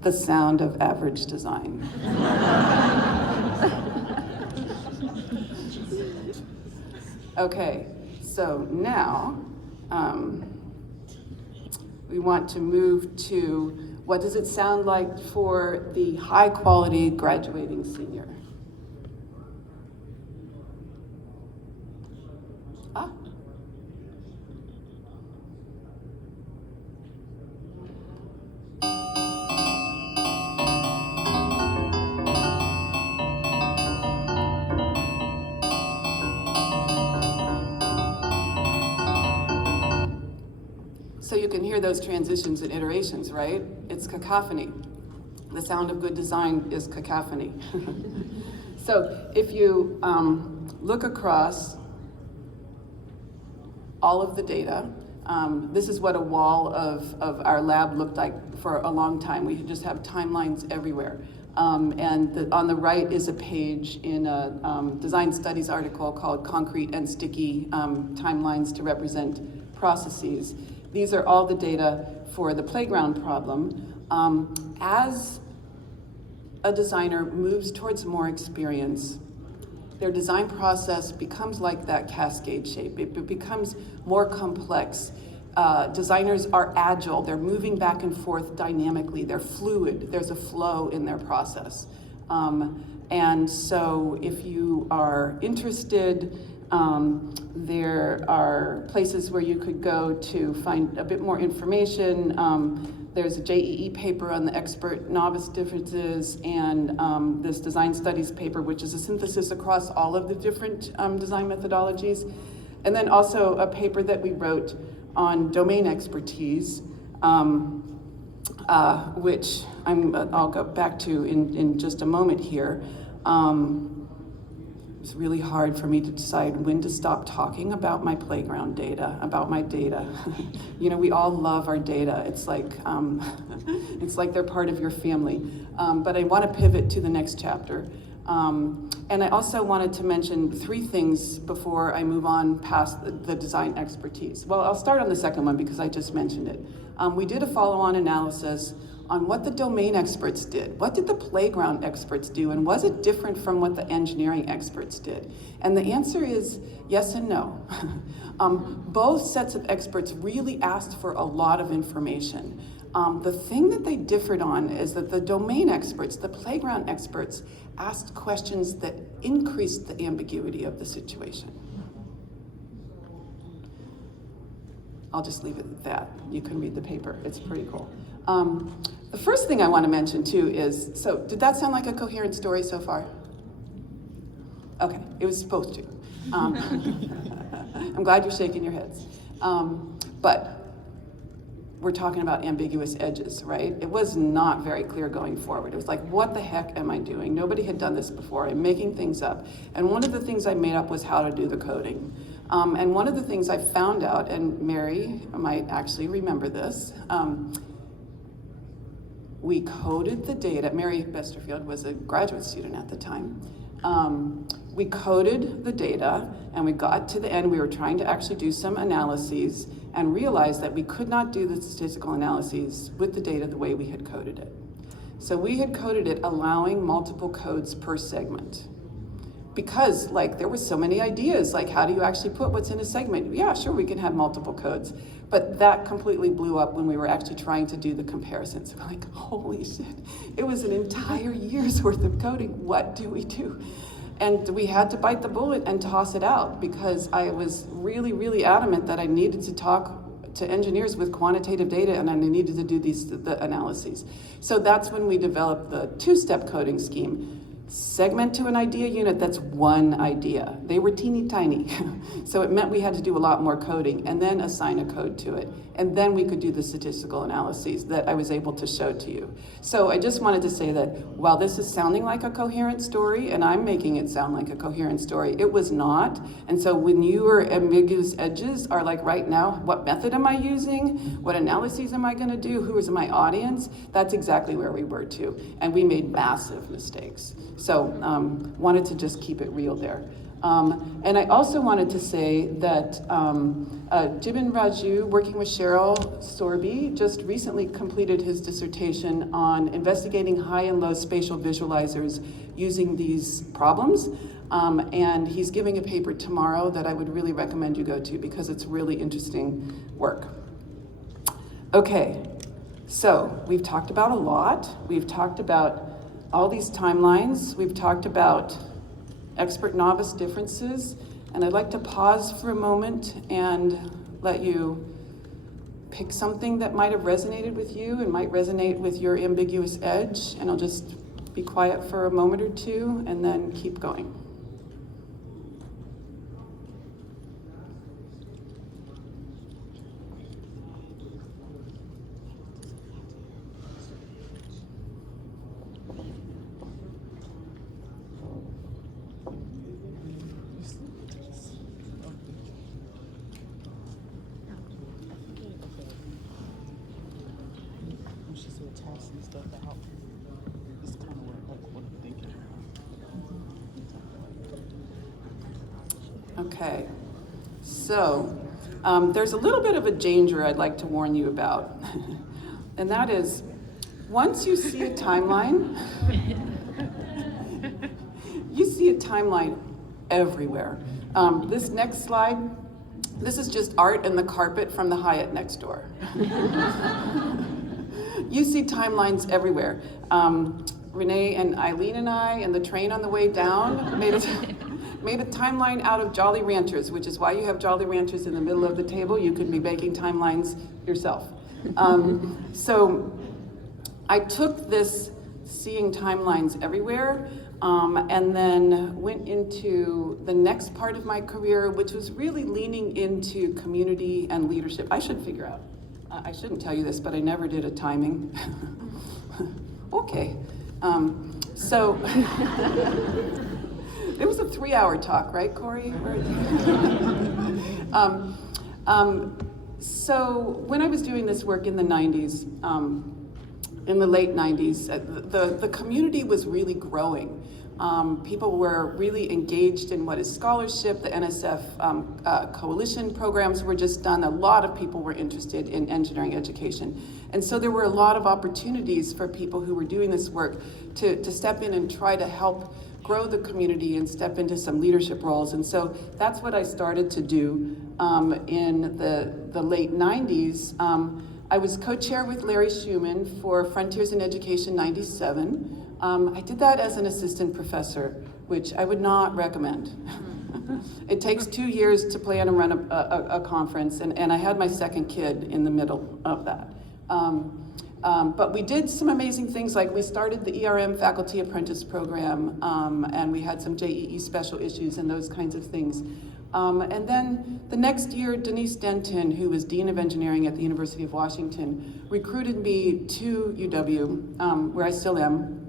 The sound of average design. Okay, so now we want to move to what does it sound like for the high quality graduating senior? Ah. So you can hear those transitions and iterations, right? It's cacophony. The sound of good design is cacophony. So if you look across all of the data, this is what a wall of our lab looked like for a long time. We just have timelines everywhere. And on the right is a page in a design studies article called Concrete and Sticky Timelines to Represent Processes. These are all the data for the playground problem. As a designer moves towards more experience, their design process becomes like that cascade shape. It becomes more complex. Designers are agile. They're moving back and forth dynamically. They're fluid. There's a flow in their process. And so if you are interested, there are places where you could go to find a bit more information. There's a JEE paper on the expert novice differences and this design studies paper, which is a synthesis across all of the different design methodologies. And then also a paper that we wrote on domain expertise, which I'll go back to in just a moment here. It's really hard for me to decide when to stop talking about my playground data, about my data. You know, we all love our data. It's like they're part of your family. But I want to pivot to the next chapter. And I also wanted to mention 3 things before I move on past the design expertise. Well, I'll start on the second one because I just mentioned it. We did a follow-on analysis on what the domain experts did. What did the playground experts do? And was it different from what the engineering experts did? And the answer is yes and no. Both sets of experts really asked for a lot of information. The thing that they differed on is that the domain experts, the playground experts, asked questions that increased the ambiguity of the situation. I'll just leave it at that. You can read the paper. It's pretty cool. The first thing I want to mention too is, so did that sound like a coherent story so far? Okay, it was supposed to. I'm glad you're shaking your heads. But we're talking about ambiguous edges, right? It was not very clear going forward. It was like, what the heck am I doing? Nobody had done this before. I'm making things up. And one of the things I made up was how to do the coding. And one of the things I found out, and Mary might actually remember this, we coded the data. Mary Besterfield was a graduate student at the time. We coded the data and we got to the end. We were trying to actually do some analyses and realized that we could not do the statistical analyses with the data the way we had coded it. So we had coded it allowing multiple codes per segment. because like there were so many ideas, like how do you actually put what's in a segment? Yeah, sure, we can have multiple codes. But that completely blew up when we were actually trying to do the comparisons. We're like, holy shit, it was an entire year's worth of coding. What do we do? And we had to bite the bullet and toss it out because I was really, really adamant that I needed to talk to engineers with quantitative data and I needed to do the analyses. So that's when we developed the two-step coding scheme. Segment to an idea unit, that's one idea. They were teeny tiny. So it meant we had to do a lot more coding and then assign a code to it. And then we could do the statistical analyses that I was able to show to you. So I just wanted to say that while this is sounding like a coherent story, and I'm making it sound like a coherent story, it was not. And so when your ambiguous edges are like right now, what method am I using? What analyses am I gonna do? Who is my audience? That's exactly where we were too. And we made massive mistakes. So wanted to just keep it real there. And I also wanted to say that Jibin Raju, working with Cheryl Sorby, just recently completed his dissertation on investigating high and low spatial visualizers using these problems. And he's giving a paper tomorrow that I would really recommend you go to because it's really interesting work. Okay, so we've talked about a lot. We've talked about all these timelines. We've talked about expert-novice differences, and I'd like to pause for a moment and let you pick something that might have resonated with you and might resonate with your ambiguous edge, and I'll just be quiet for a moment or two and then keep going. Okay, so there's a little bit of a danger I'd like to warn you about, and that is, once you see a timeline, you see a timeline everywhere. This next slide, this is just art and the carpet from the Hyatt next door. You see timelines everywhere. Renee and Eileen and I, and the train on the way down, made a timeline out of Jolly Ranchers, which is why you have Jolly Ranchers in the middle of the table. You could be making timelines yourself. So I took this seeing timelines everywhere and then went into the next part of my career, which was really leaning into community and leadership. I should figure out, I shouldn't tell you this, but I never did a timing. Okay. So it was a 3-hour talk, right, Corey? So when I was doing this work in the 90s, in the late 90s, the community was really growing. People were really engaged in what is scholarship. The NSF coalition programs were just done. A lot of people were interested in engineering education. And so there were a lot of opportunities for people who were doing this work to step in and try to help grow the community and step into some leadership roles. And so that's what I started to do in the late 90s. I was co-chair with Larry Schumann for Frontiers in Education 97. I did that as an assistant professor, which I would not recommend. It takes 2 years to plan and run a conference, and I had my second kid in the middle of that. But we did some amazing things, like we started the ERM Faculty Apprentice Program, and we had some JEE special issues and those kinds of things. And then the next year, Denise Denton, who was Dean of Engineering at the University of Washington, recruited me to UW, where I still am.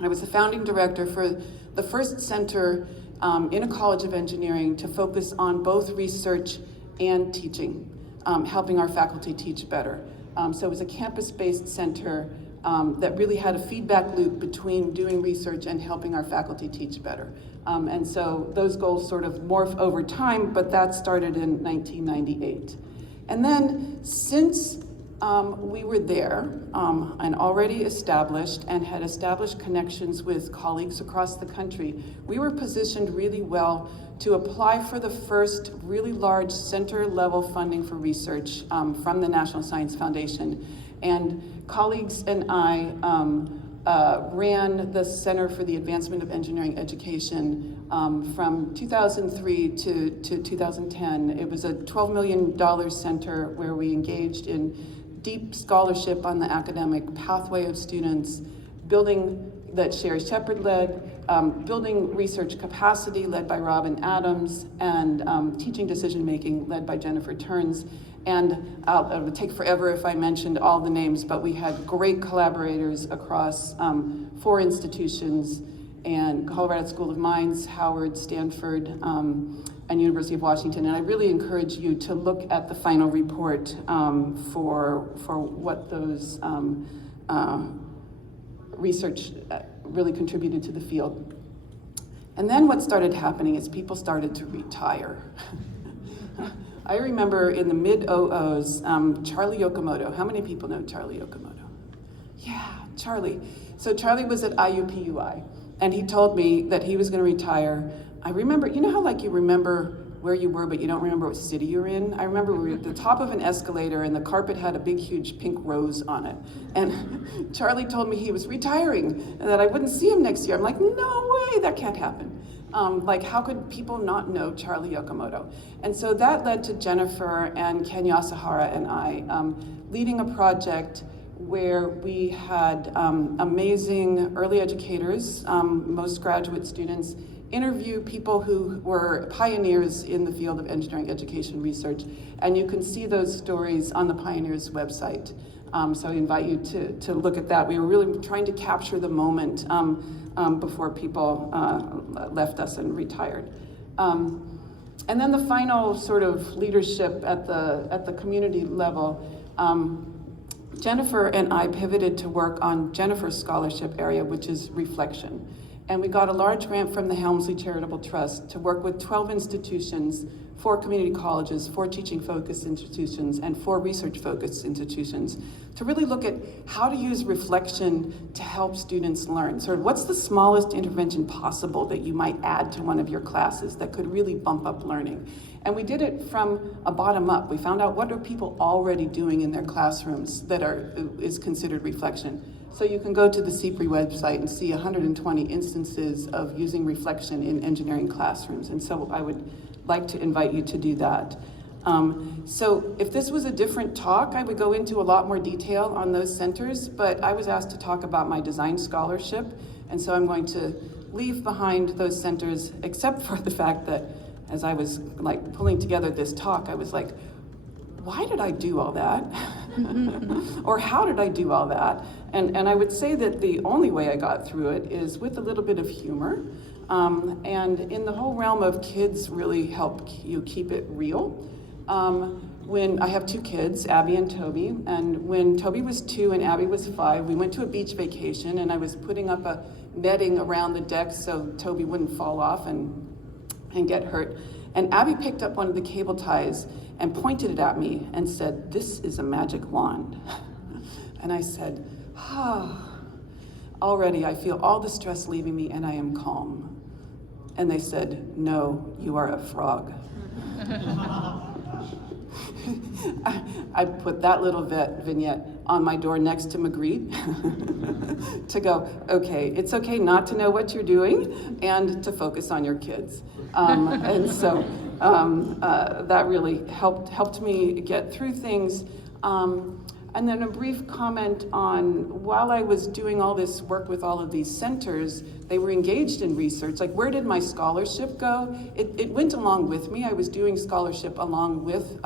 I was the founding director for the first center in a college of engineering to focus on both research and teaching, helping our faculty teach better. So it was a campus-based center that really had a feedback loop between doing research and helping our faculty teach better. And so those goals sort of morph over time, but that started in 1998. And then since We were there and already established and had established connections with colleagues across the country. We were positioned really well to apply for the first really large center-level funding for research from the National Science Foundation. And colleagues and I ran the Center for the Advancement of Engineering Education from 2003 to 2010. It was a $12 million center where we engaged in deep scholarship on the academic pathway of students, building that Sherry Shepard led, building research capacity led by Robin Adams, and teaching decision-making led by Jennifer Turns. And it would take forever if I mentioned all the names, but we had great collaborators across 4 institutions, and Colorado School of Mines, Howard, Stanford, and University of Washington. And I really encourage you to look at the final report for what those research really contributed to the field. And then what started happening is people started to retire. I remember in the mid-00s, Charlie Okamoto. How many people know Charlie Okamoto? Yeah, Charlie. So Charlie was at IUPUI, and he told me that he was going to retire. I remember, you know how like you remember where you were, but you don't remember what city you're in? I remember we were at the top of an escalator, and the carpet had a big, huge pink rose on it. And Charlie told me he was retiring, and that I wouldn't see him next year. I'm like, no way, that can't happen. Like, how could people not know Charlie Okamoto? And so that led to Jennifer and Ken Yasuhara and I leading a project where we had amazing early educators, most graduate students, interview people who were pioneers in the field of engineering education research. And you can see those stories on the Pioneers website. So I invite you to look at that. We were really trying to capture the moment before people left us and retired. And then the final sort of leadership at the community level, Jennifer and I pivoted to work on Jennifer's scholarship area, which is reflection. And we got a large grant from the Helmsley Charitable Trust to work with 12 institutions, 4 community colleges, 4 teaching-focused institutions, and 4 research-focused institutions to really look at how to use reflection to help students learn. Sort of what's the smallest intervention possible that you might add to one of your classes that could really bump up learning? And we did it from a bottom up. We found out what are people already doing in their classrooms that is considered reflection. So you can go to the CPRI website and see 120 instances of using reflection in engineering classrooms. And so I would like to invite you to do that. So if this was a different talk, I would go into a lot more detail on those centers, but I was asked to talk about my design scholarship. And so I'm going to leave behind those centers, except for the fact that as I was like pulling together this talk, I was like, why did I do all that? Or how did I do all that? And I would say that the only way I got through it is with a little bit of humor. And in the whole realm of kids really help you keep it real. When I have 2 kids, Abby and Toby, and when Toby was 2 and Abby was 5, we went to a beach vacation, and I was putting up a netting around the deck so Toby wouldn't fall off and get hurt. And Abby picked up one of the cable ties and pointed it at me and said, "This is a magic wand." And I said, already I feel all the stress leaving me and I am calm. And they said, "No, you are a frog." I put that little vignette on my door next to Magritte to go, okay, it's okay not to know what you're doing and to focus on your kids. And so that really helped me get through things. And then a brief comment on, while I was doing all this work with all of these centers, they were engaged in research. Like, where did my scholarship go? It went along with me. I was doing scholarship along with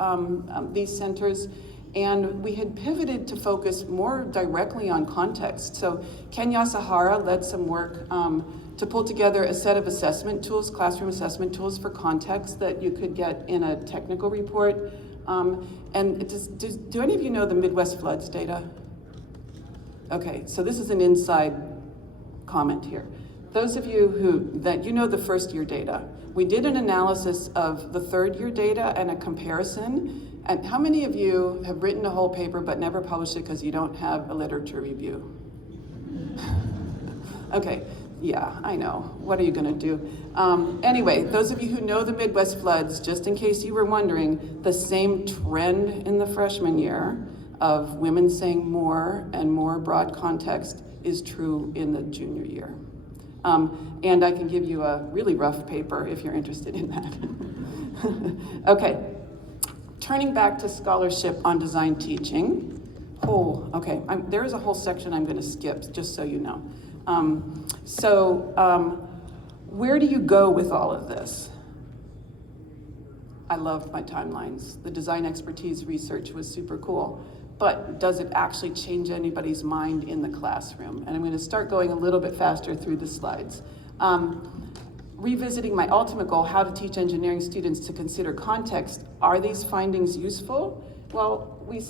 these centers. And we had pivoted to focus more directly on context. So Ken Yasuhara led some work to pull together a set of assessment tools, classroom assessment tools for context that you could get in a technical report. And do any of you know the Midwest floods data? Okay, so this is an inside comment here. Those of you that you know the first year data, we did an analysis of the third year data and a comparison. And how many of you have written a whole paper but never published it because you don't have a literature review? Okay, yeah, I know. What are you gonna do? Anyway, those of you who know the Midwest floods, just in case you were wondering, the same trend in the freshman year of women saying more and more broad context is true in the junior year. And I can give you a really rough paper if you're interested in that. Okay, turning back to scholarship on design teaching. There is a whole section I'm gonna skip, just so you know. Where do you go with all of this? I love my timelines. The design expertise research was super cool, but does it actually change anybody's mind in the classroom? And I'm gonna start going a little bit faster through the slides. Revisiting my ultimate goal, how to teach engineering students to consider context. Are these findings useful? Well, we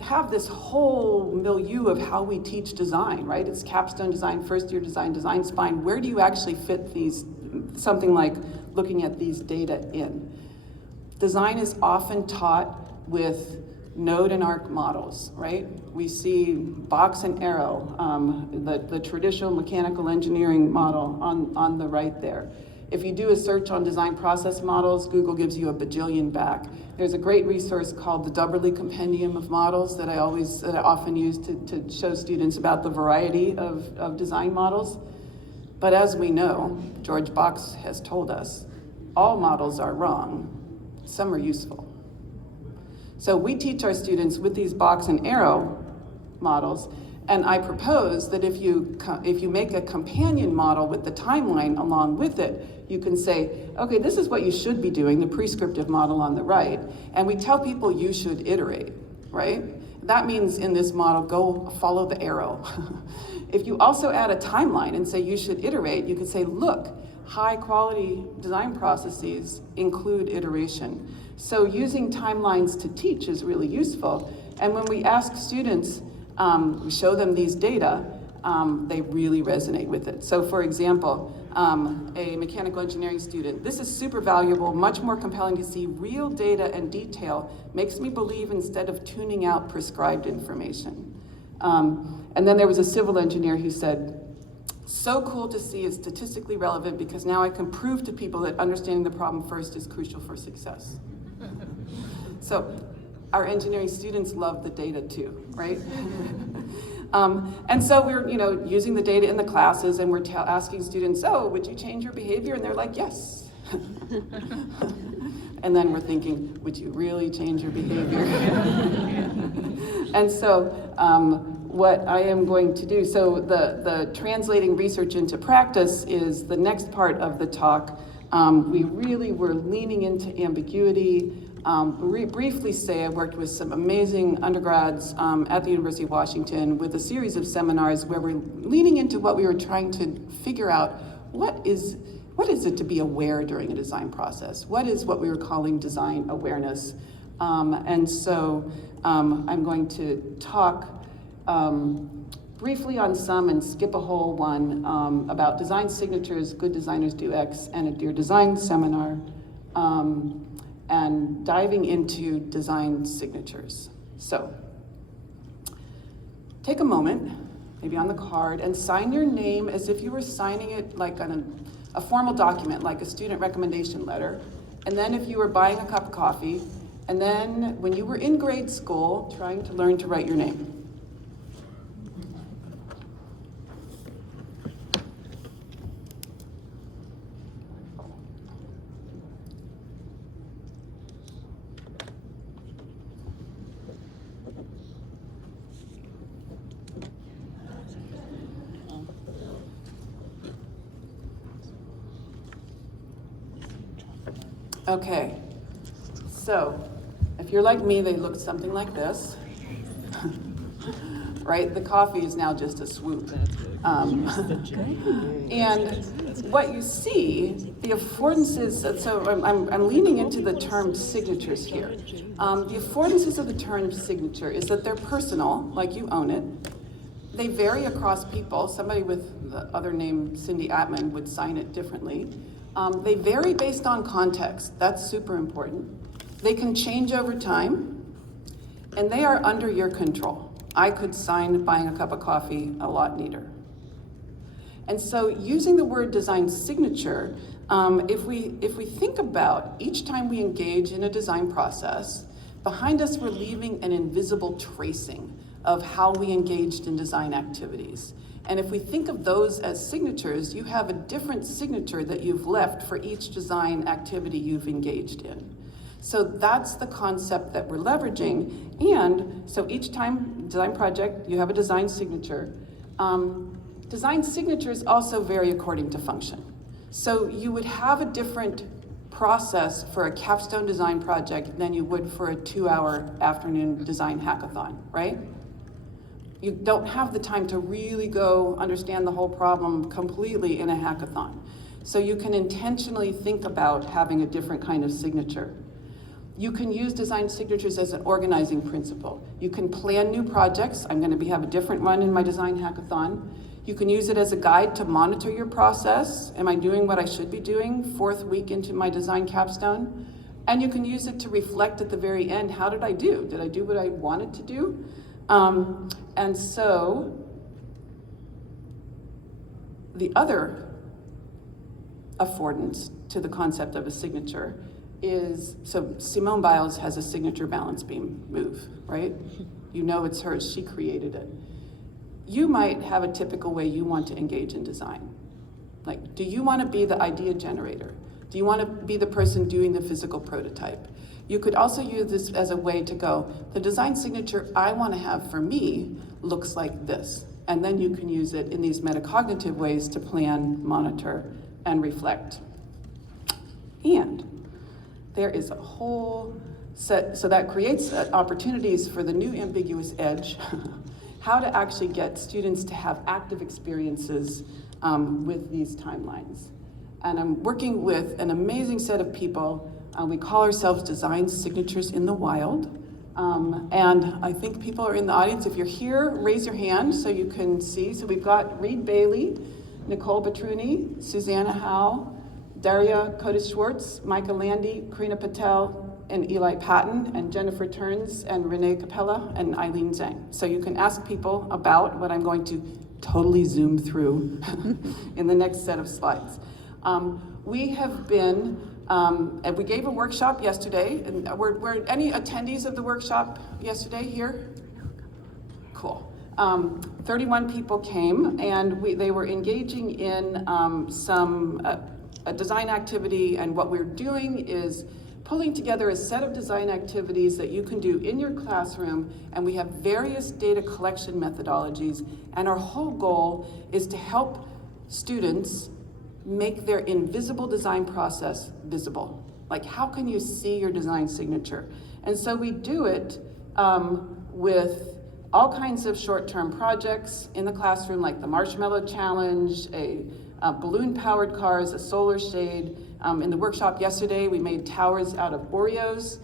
have this whole milieu of how we teach design, right? It's capstone design, first year design, design spine. Where do you actually fit these, something like looking at these data in? Design is often taught with node and arc models, right? We see box and arrow, the traditional mechanical engineering model on the right there. If you do a search on design process models, Google gives you a bajillion back. There's a great resource called the Doublerly Compendium of Models that I often use to show students about the variety of design models. But as we know, George Box has told us, all models are wrong, some are useful. So we teach our students with these box and arrow models, and I propose that if you make a companion model with the timeline along with it, you can say, okay, this is what you should be doing, the prescriptive model on the right, and we tell people you should iterate, right? That means in this model, go follow the arrow. If you also add a timeline and say you should iterate, you can say, look, high quality design processes include iteration. So using timelines to teach is really useful. And when we ask students, we show them these data, they really resonate with it. So for example, a mechanical engineering student, this is super valuable, much more compelling to see real data and detail, makes me believe instead of tuning out prescribed information. And then there was a civil engineer who said, so cool to see it's statistically relevant because now I can prove to people that understanding the problem first is crucial for success. So our engineering students love the data too, right? And so we're using the data in the classes and we're asking students, oh, would you change your behavior? And they're like, yes. And then we're thinking, would you really change your behavior? And so what I am going to do, so the translating research into practice is the next part of the talk. We really were leaning into ambiguity. Briefly say I worked with some amazing undergrads at the University of Washington with a series of seminars where we're leaning into what we were trying to figure out. What is it to be aware during a design process? What is what we were calling design awareness? And so I'm going to talk briefly on some and skip a whole one about design signatures, Good Designers Do X, and a Dear Design seminar, and diving into design signatures. So take a moment, maybe on the card, and sign your name as if you were signing it like on a formal document, like a student recommendation letter. And then if you were buying a cup of coffee, and then when you were in grade school, trying to learn to write your name. Okay, so if you're like me, they look something like this, right? The coffee is now just a swoop. And what you see, the affordances, so I'm leaning into the term signatures here. The affordances of the term signature is that they're personal, like you own it. They vary across people. Somebody with the other name, Cindy Atman, would sign it differently. They vary based on context. That's super important. They can change over time. and they are under your control. I could sign buying a cup of coffee a lot neater. And so using the word design signature, if we think about each time we engage in a design process, behind us we're leaving an invisible tracing of how we engaged in design activities. And if we think of those as signatures, you have a different signature that you've left for each design activity you've engaged in. So that's the concept that we're leveraging. And so each time design project, you have a design signature. Design signatures also vary according to function. So you would have a different process for a capstone design project than you would for a 2-hour afternoon design hackathon, right? You don't have the time to really go understand the whole problem completely in a hackathon. So you can intentionally think about having a different kind of signature. You can use design signatures as an organizing principle. You can plan new projects. I'm going to have a different one in my design hackathon. You can use it as a guide to monitor your process. Am I doing what I should be doing 4th week into my design capstone? And you can use it to reflect at the very end, how did I do? Did I do what I wanted to do? And so the other affordance to the concept of a signature is, so Simone Biles has a signature balance beam move, right? You know it's hers, she created it. You might have a typical way you want to engage in design. Like, do you want to be the idea generator? Do you want to be the person doing the physical prototype? You could also use this as a way to go, the design signature I want to have for me looks like this. And then you can use it in these metacognitive ways to plan, monitor, and reflect. And there is a whole set, so that creates opportunities for the new ambiguous edge, how to actually get students to have active experiences with these timelines. And I'm working with an amazing set of people. We call ourselves Design Signatures in the Wild. And I think people are in the audience. If you're here, raise your hand so you can see. So we've got Reed Bailey, Nicole Batruni, Susanna Howe, Daria Kotis-Schwartz, Micah Landy, Karina Patel, and Eli Patton, and Jennifer Turns, and Renee Capella, and Eileen Zhang. So you can ask people about what I'm going to totally zoom through in the next set of slides. We have been, and we gave a workshop yesterday, and were any attendees of the workshop yesterday here? Cool. 31 people came, and they were engaging in a design activity, and what we're doing is pulling together a set of design activities that you can do in your classroom, and we have various data collection methodologies, and our whole goal is to help students make their invisible design process visible. Like, how can you see your design signature? And so we do it with all kinds of short-term projects in the classroom, like the Marshmallow Challenge, a balloon-powered cars, a solar shade. In the workshop yesterday, we made towers out of Oreos.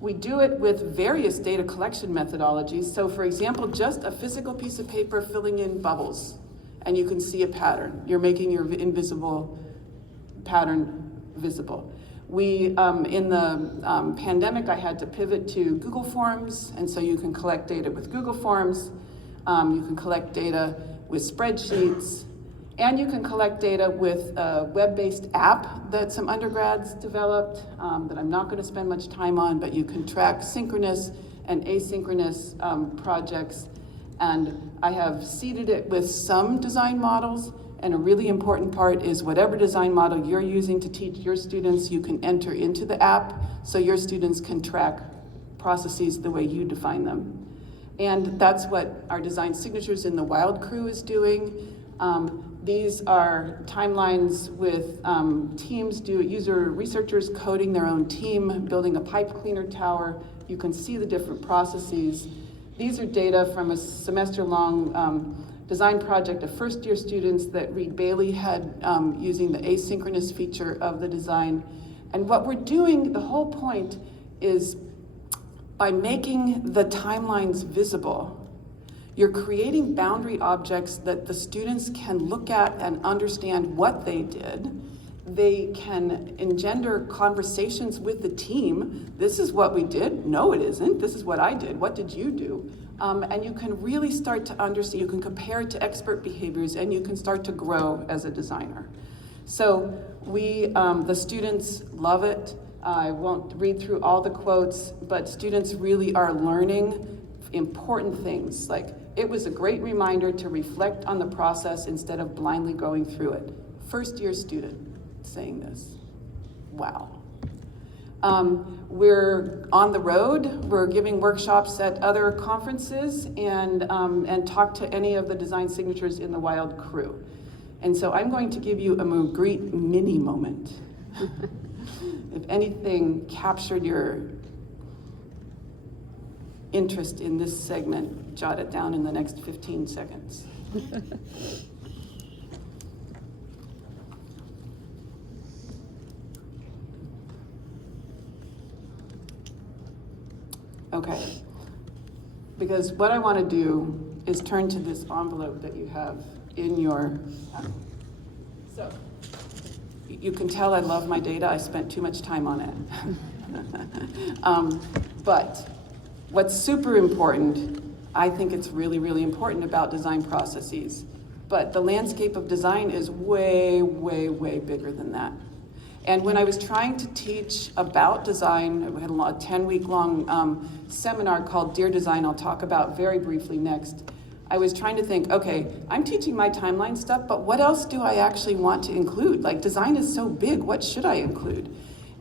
We do it with various data collection methodologies. So for example, just a physical piece of paper filling in bubbles, and you can see a pattern. You're making your invisible pattern visible. In the pandemic, I had to pivot to Google Forms, and so you can collect data with Google Forms. You can collect data with spreadsheets, and you can collect data with a web-based app that some undergrads developed that I'm not going to spend much time on, but you can track synchronous and asynchronous projects. And I have seeded it with some design models, and a really important part is whatever design model you're using to teach your students, you can enter into the app so your students can track processes the way you define them. And that's what our Design Signatures in the Wild crew is doing. These are timelines with teams, researchers coding their own team, building a pipe cleaner tower. You can see the different processes. These are data from a semester-long design project of first-year students that Reed Bailey had using the asynchronous feature of the design. And what we're doing, the whole point is by making the timelines visible, you're creating boundary objects that the students can look at and understand what they did. they can engender conversations with the team. This is what we did. No, it isn't. This is what I did. What did you do? And you can really start to understand, you can compare it to expert behaviors, and you can start to grow as a designer. So the students love it. I won't read through all the quotes, but students really are learning important things. Like, it was a great reminder to reflect on the process instead of blindly going through it. First-year student saying this. Wow. We're on the road. We're giving workshops at other conferences and talk to any of the design signatures in the Wild crew. And so I'm going to give you a Magritte mini moment. If anything captured your interest in this segment, jot it down in the next 15 seconds. Okay, because what I want to do is turn to this envelope that you have in your, so you can tell I love my data. I spent too much time on it. But what's super important, I think it's really, really important about design processes, but the landscape of design is way, way, way bigger than that. And when I was trying to teach about design, we had a 10-week-long seminar called Dear Design, I'll talk about very briefly next. I was trying to think, okay, I'm teaching my timeline stuff, but what else do I actually want to include? Like, design is so big, what should I include?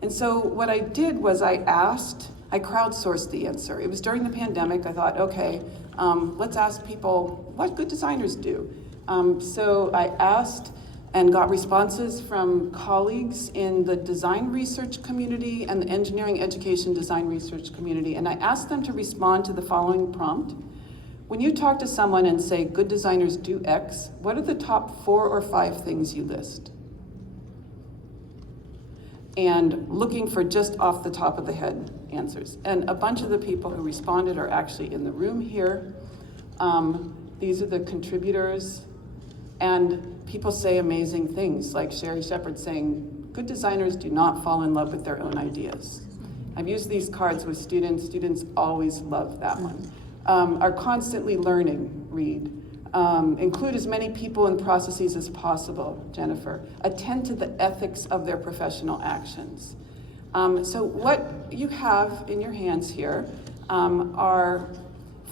And so what I did was I crowdsourced the answer. It was during the pandemic. I thought, okay, let's ask people what good designers do. So I asked and got responses from colleagues in the design research community and the engineering education design research community. And I asked them to respond to the following prompt. When you talk to someone and say, good designers do X, what are the top 4 or 5 things you list? And looking for just off the top of the head answers. And a bunch of the people who responded are actually in the room here. These are the contributors. And people say amazing things, like Sherry Shepard saying, good designers do not fall in love with their own ideas. I've used these cards with students. Students always love that one. Are constantly learning, read. Include as many people and processes as possible, Jennifer. Attend to the ethics of their professional actions. So what you have in your hands here are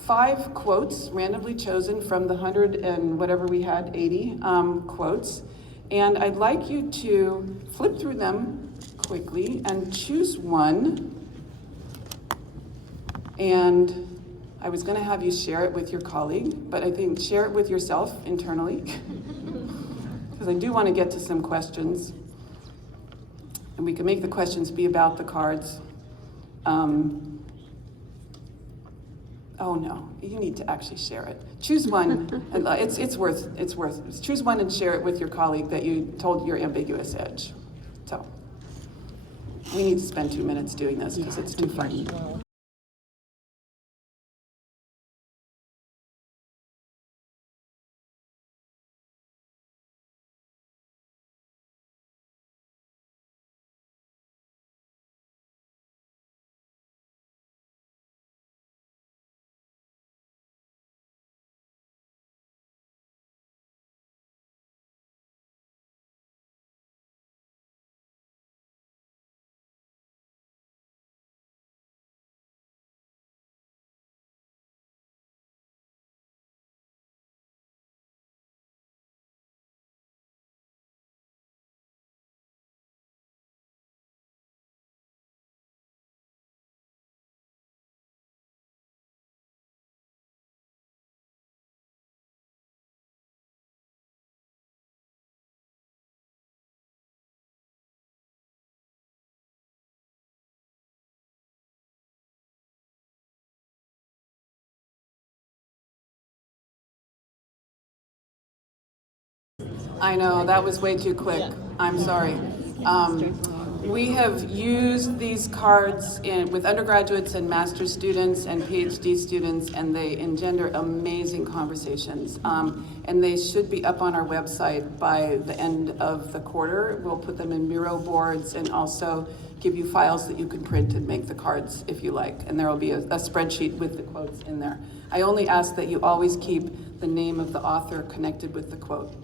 5 quotes randomly chosen from the 100 and whatever we had, 80 quotes. And I'd like you to flip through them quickly and choose one. And I was going to have you share it with your colleague, but I think share it with yourself internally, because I do want to get to some questions. And we can make the questions be about the cards. Oh no, you need to actually share it. Choose one. It's worth. Choose one and share it with your colleague that you told your ambiguous edge. So we need to spend 2 minutes doing this because it's too fun. I know, that was way too quick. I'm sorry. We have used these cards with undergraduates and master's students and PhD students, and they engender amazing conversations. And they should be up on our website by the end of the quarter. We'll put them in Miro boards and also give you files that you can print and make the cards if you like. And there will be a spreadsheet with the quotes in there. I only ask that you always keep the name of the author connected with the quote.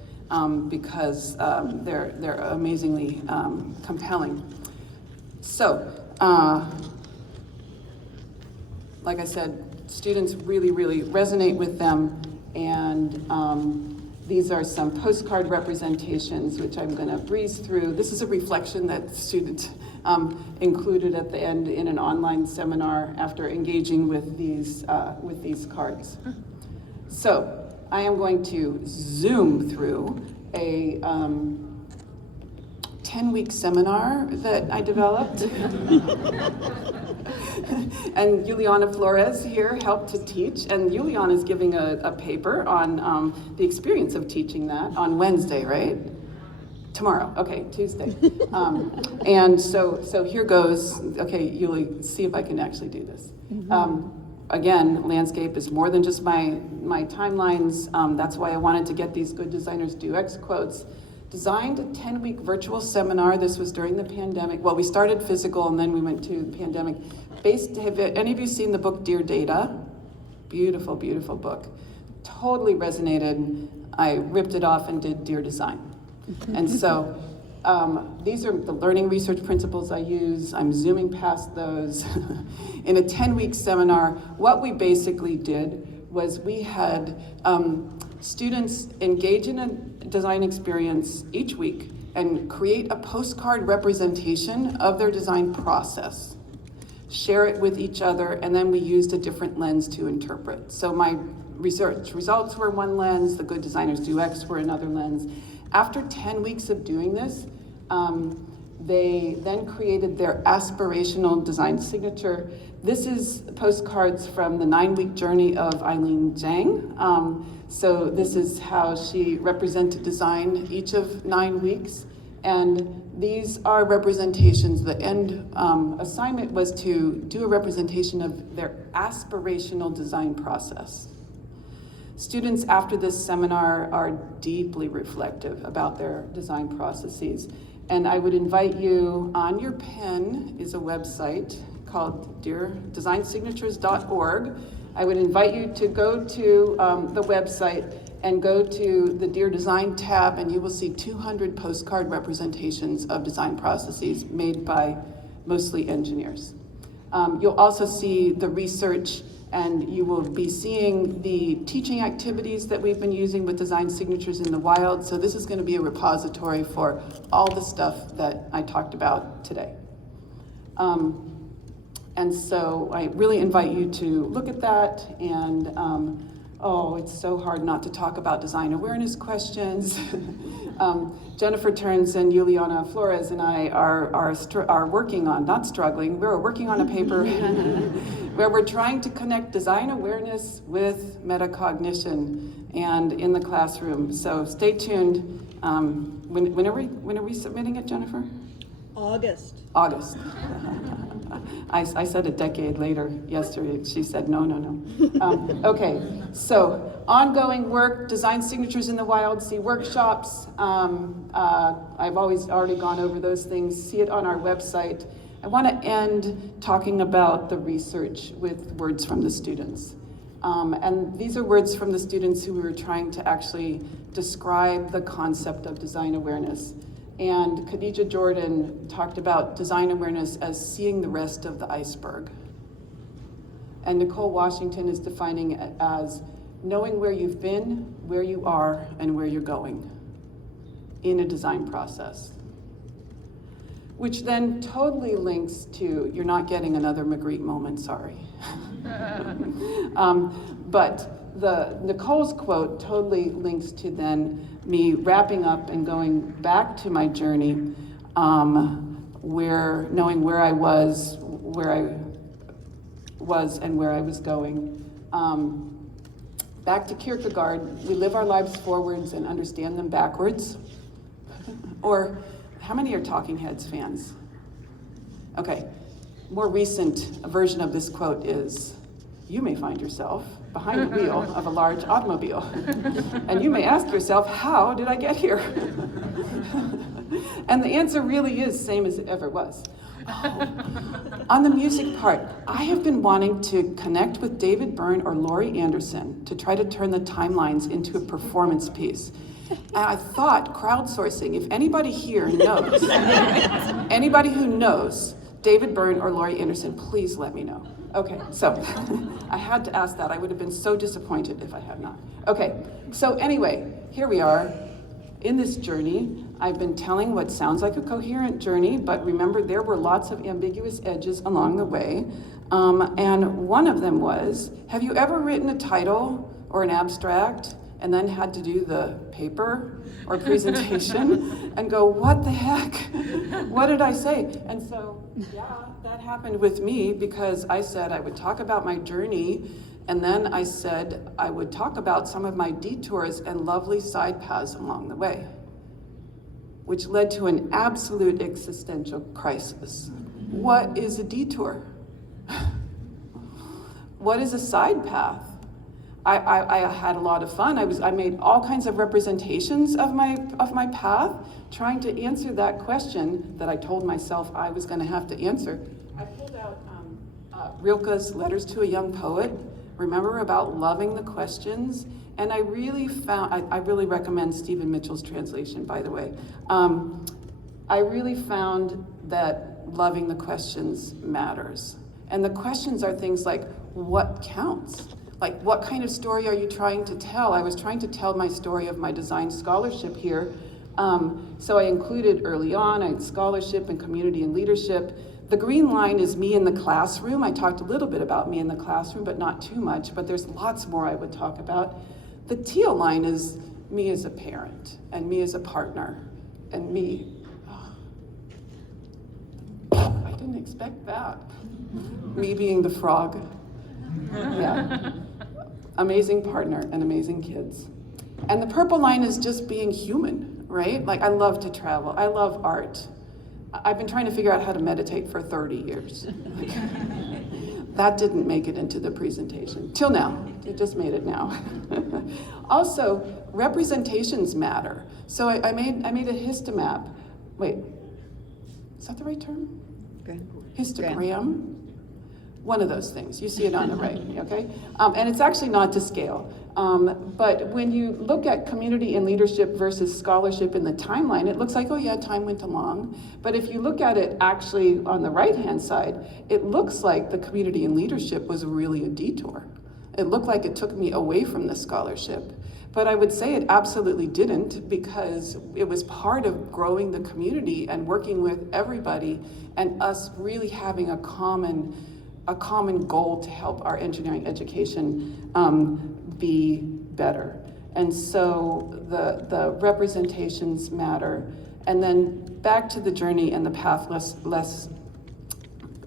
Because they're amazingly compelling. So, like I said, students really, really resonate with them, and these are some postcard representations, which I'm going to breeze through. This is a reflection that the student included at the end in an online seminar after engaging with these cards. So, I am going to zoom through a 10-week seminar that I developed. And Juliana Flores here helped to teach, and Juliana is giving a paper on the experience of teaching that on Wednesday, right? Tomorrow, okay, Tuesday. And so here goes. Okay, Yuli, see if I can actually do this. Again, landscape is more than just my timelines. That's why I wanted to get these Good Designers Do X quotes. Designed a 10-week virtual seminar. This was during the pandemic. Well, we started physical and then we went to the pandemic. Have any of you seen the book Dear Data? Beautiful, beautiful book. Totally resonated. I ripped it off and did Dear Design. And so these are the learning research principles I use. I'm zooming past those. In a 10-week seminar, what we basically did was we had students engage in a design experience each week and create a postcard representation of their design process, share it with each other, and then we used a different lens to interpret. So my research results were one lens, the Good Designers Do X were another lens. After 10 weeks of doing this, they then created their aspirational design signature. This is postcards from the 9-week journey of Eileen Zhang. So this is how she represented design each of 9 weeks. And these are representations. The end assignment was to do a representation of their aspirational design process. Students after this seminar are deeply reflective about their design processes. And I would invite you, on your pen is a website called deardesignsignatures.org. I would invite you to go to the website and go to the Dear Design tab, and you will see 200 postcard representations of design processes made by mostly engineers. You'll also see the research, and you will be seeing the teaching activities that we've been using with design signatures in the wild. So this is going to be a repository for all the stuff that I talked about today. And so I really invite you to look at that. And oh, it's so hard not to talk about design awareness questions. Jennifer Turns and Juliana Flores and I are working on, not struggling, we're working on a paper where we're trying to connect design awareness with metacognition and in the classroom. So stay tuned. When are we submitting it, Jennifer? August. I said a decade later yesterday. She said, no. Okay, so ongoing work, design signatures in the wild, see workshops. I've already gone over those things. See it on our website. I want to end talking about the research with words from the students. And these are words from the students who we were trying to actually describe the concept of design awareness. And Khadija Jordan talked about design awareness as seeing the rest of the iceberg. And Nicole Washington is defining it as knowing where you've been, where you are, and where you're going in a design process. Which then totally links to, you're not getting another Magritte moment, sorry. But Nicole's quote totally links to then me wrapping up and going back to my journey, knowing where I was and where I was going. Back to Kierkegaard, we live our lives forwards and understand them backwards. Or how many are Talking Heads fans? Okay, more recent version of this quote is, you may find yourself behind the wheel of a large automobile. And you may ask yourself, how did I get here? And the answer really is same as it ever was. Oh. On the music part, I have been wanting to connect with David Byrne or Laurie Anderson to try to turn the timelines into a performance piece. And I thought crowdsourcing, if anybody here knows, anybody who knows David Byrne or Laurie Anderson, please let me know. Okay, so I had to ask that. I would have been so disappointed if I had not. Okay, so anyway, here we are in this journey. I've been telling what sounds like a coherent journey, but remember there were lots of ambiguous edges along the way. And one of them was, have you ever written a title or an abstract and then had to do the paper or presentation and go, what the heck? What did I say? And so, yeah, that happened with me because I said I would talk about my journey, and then I said I would talk about some of my detours and lovely side paths along the way, which led to an absolute existential crisis. What is a detour? What is a side path? I had a lot of fun. I made all kinds of representations of my path, trying to answer that question that I told myself I was going to have to answer. I pulled out Rilke's Letters to a Young Poet. Remember, about loving the questions, and I really found. I really recommend Stephen Mitchell's translation, by the way. I really found that loving the questions matters, and the questions are things like, what counts? Like, what kind of story are you trying to tell? I was trying to tell my story of my design scholarship here. So I included early on, I had scholarship and community and leadership. The green line is me in the classroom. I talked a little bit about me in the classroom, but not too much, but there's lots more I would talk about. The teal line is me as a parent, and me as a partner, and me. I didn't expect that. Me being the frog. Yeah. Amazing partner and amazing kids. And the purple line is just being human, right? Like, I love to travel. I love art. I've been trying to figure out how to meditate for 30 years. That didn't make it into the presentation. Till now. It just made it now. Also, representations matter. So I made a histomap. Wait, is that the right term? Okay. Histogram? One of those things. You see it on the right, okay? And it's actually not to scale. But when you look at community and leadership versus scholarship in the timeline, it looks like, oh yeah, time went along. But if you look at it actually on the right-hand side, it looks like the community and leadership was really a detour. It looked like it took me away from the scholarship. But I would say it absolutely didn't, because it was part of growing the community and working with everybody and us really having a common goal to help our engineering education be better. And so the representations matter. And then back to the journey and the path less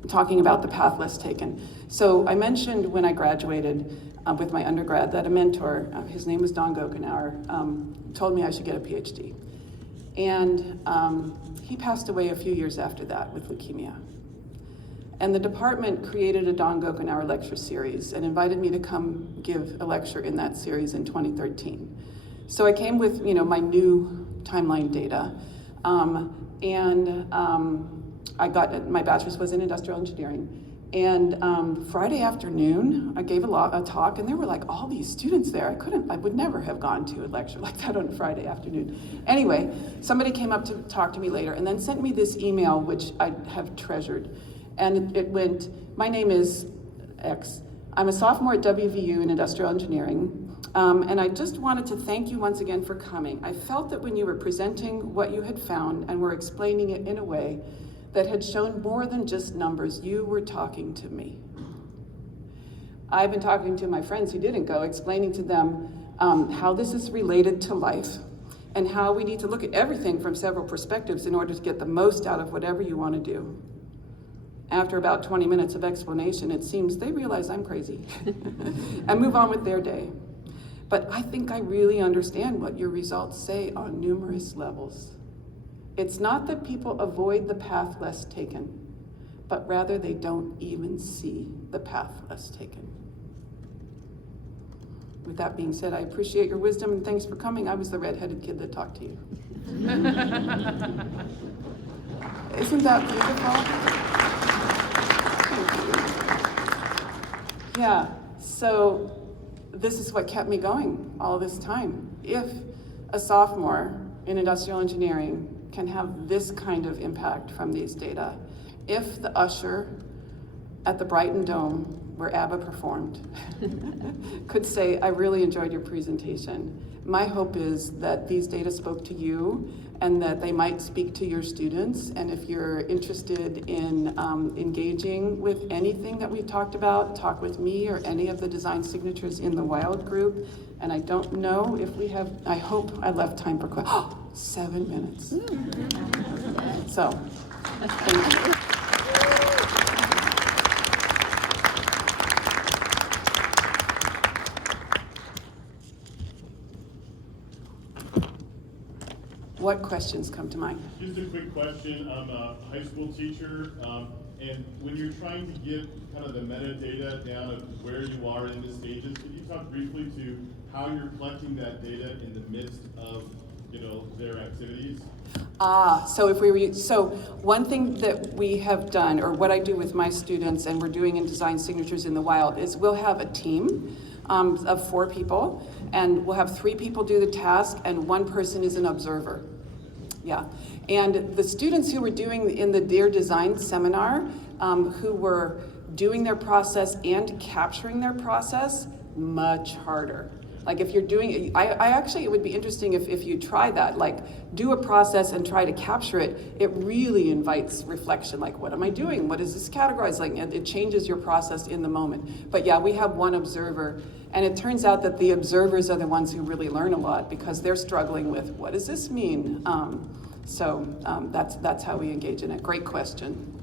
talking about the path less taken. So I mentioned when I graduated with my undergrad that a mentor, his name was Don Gokenauer, told me I should get a PhD. And he passed away a few years after that with leukemia. And the department created a Don Gokenauer lecture series and invited me to come give a lecture in that series in 2013. So I came with, my new timeline data, and I got, my bachelor's was in industrial engineering. And Friday afternoon, I gave a talk, and there were like all these students there. I would never have gone to a lecture like that on a Friday afternoon. Anyway, somebody came up to talk to me later and then sent me this email, which I have treasured. And it went, my name is X. I'm a sophomore at WVU in industrial engineering. And I just wanted to thank you once again for coming. I felt that when you were presenting what you had found and were explaining it in a way that had shown more than just numbers, you were talking to me. I've been talking to my friends who didn't go, explaining to them how this is related to life and how we need to look at everything from several perspectives in order to get the most out of whatever you want to do. After about 20 minutes of explanation, it seems they realize I'm crazy and move on with their day. But I think I really understand what your results say on numerous levels. It's not that people avoid the path less taken, but rather they don't even see the path less taken. With that being said, I appreciate your wisdom and thanks for coming. I was the redheaded kid that talked to you. Isn't that beautiful? Thank you. Yeah, so this is what kept me going all this time. If a sophomore in industrial engineering can have this kind of impact from these data, if the usher at the Brighton Dome, where ABBA performed, could say, I really enjoyed your presentation. My hope is that these data spoke to you and that they might speak to your students. And if you're interested in engaging with anything that we've talked about, talk with me or any of the design signatures in the Wild group. And I don't know if we have, I hope I left time for questions. 7 minutes. So, thank you. What questions come to mind? Just a quick question. I'm a high school teacher, and when you're trying to get kind of the metadata down of where you are in the stages, could you talk briefly to how you're collecting that data in the midst of, their activities? So one thing that we have done, or what I do with my students and we're doing in Design Signatures in the Wild, is we'll have a team of 4 people, and we'll have 3 people do the task and 1 person is an observer. Yeah, and the students who were doing in the Dear Design seminar, who were doing their process and capturing their process, much harder. Like if you're doing, I actually, it would be interesting if you try that, like do a process and try to capture it. It really invites reflection, like what am I doing? What is this categorized? Like it changes your process in the moment. But yeah, we have 1 observer, and it turns out that the observers are the ones who really learn a lot because they're struggling with what does this mean? So that's how we engage in it. Great question.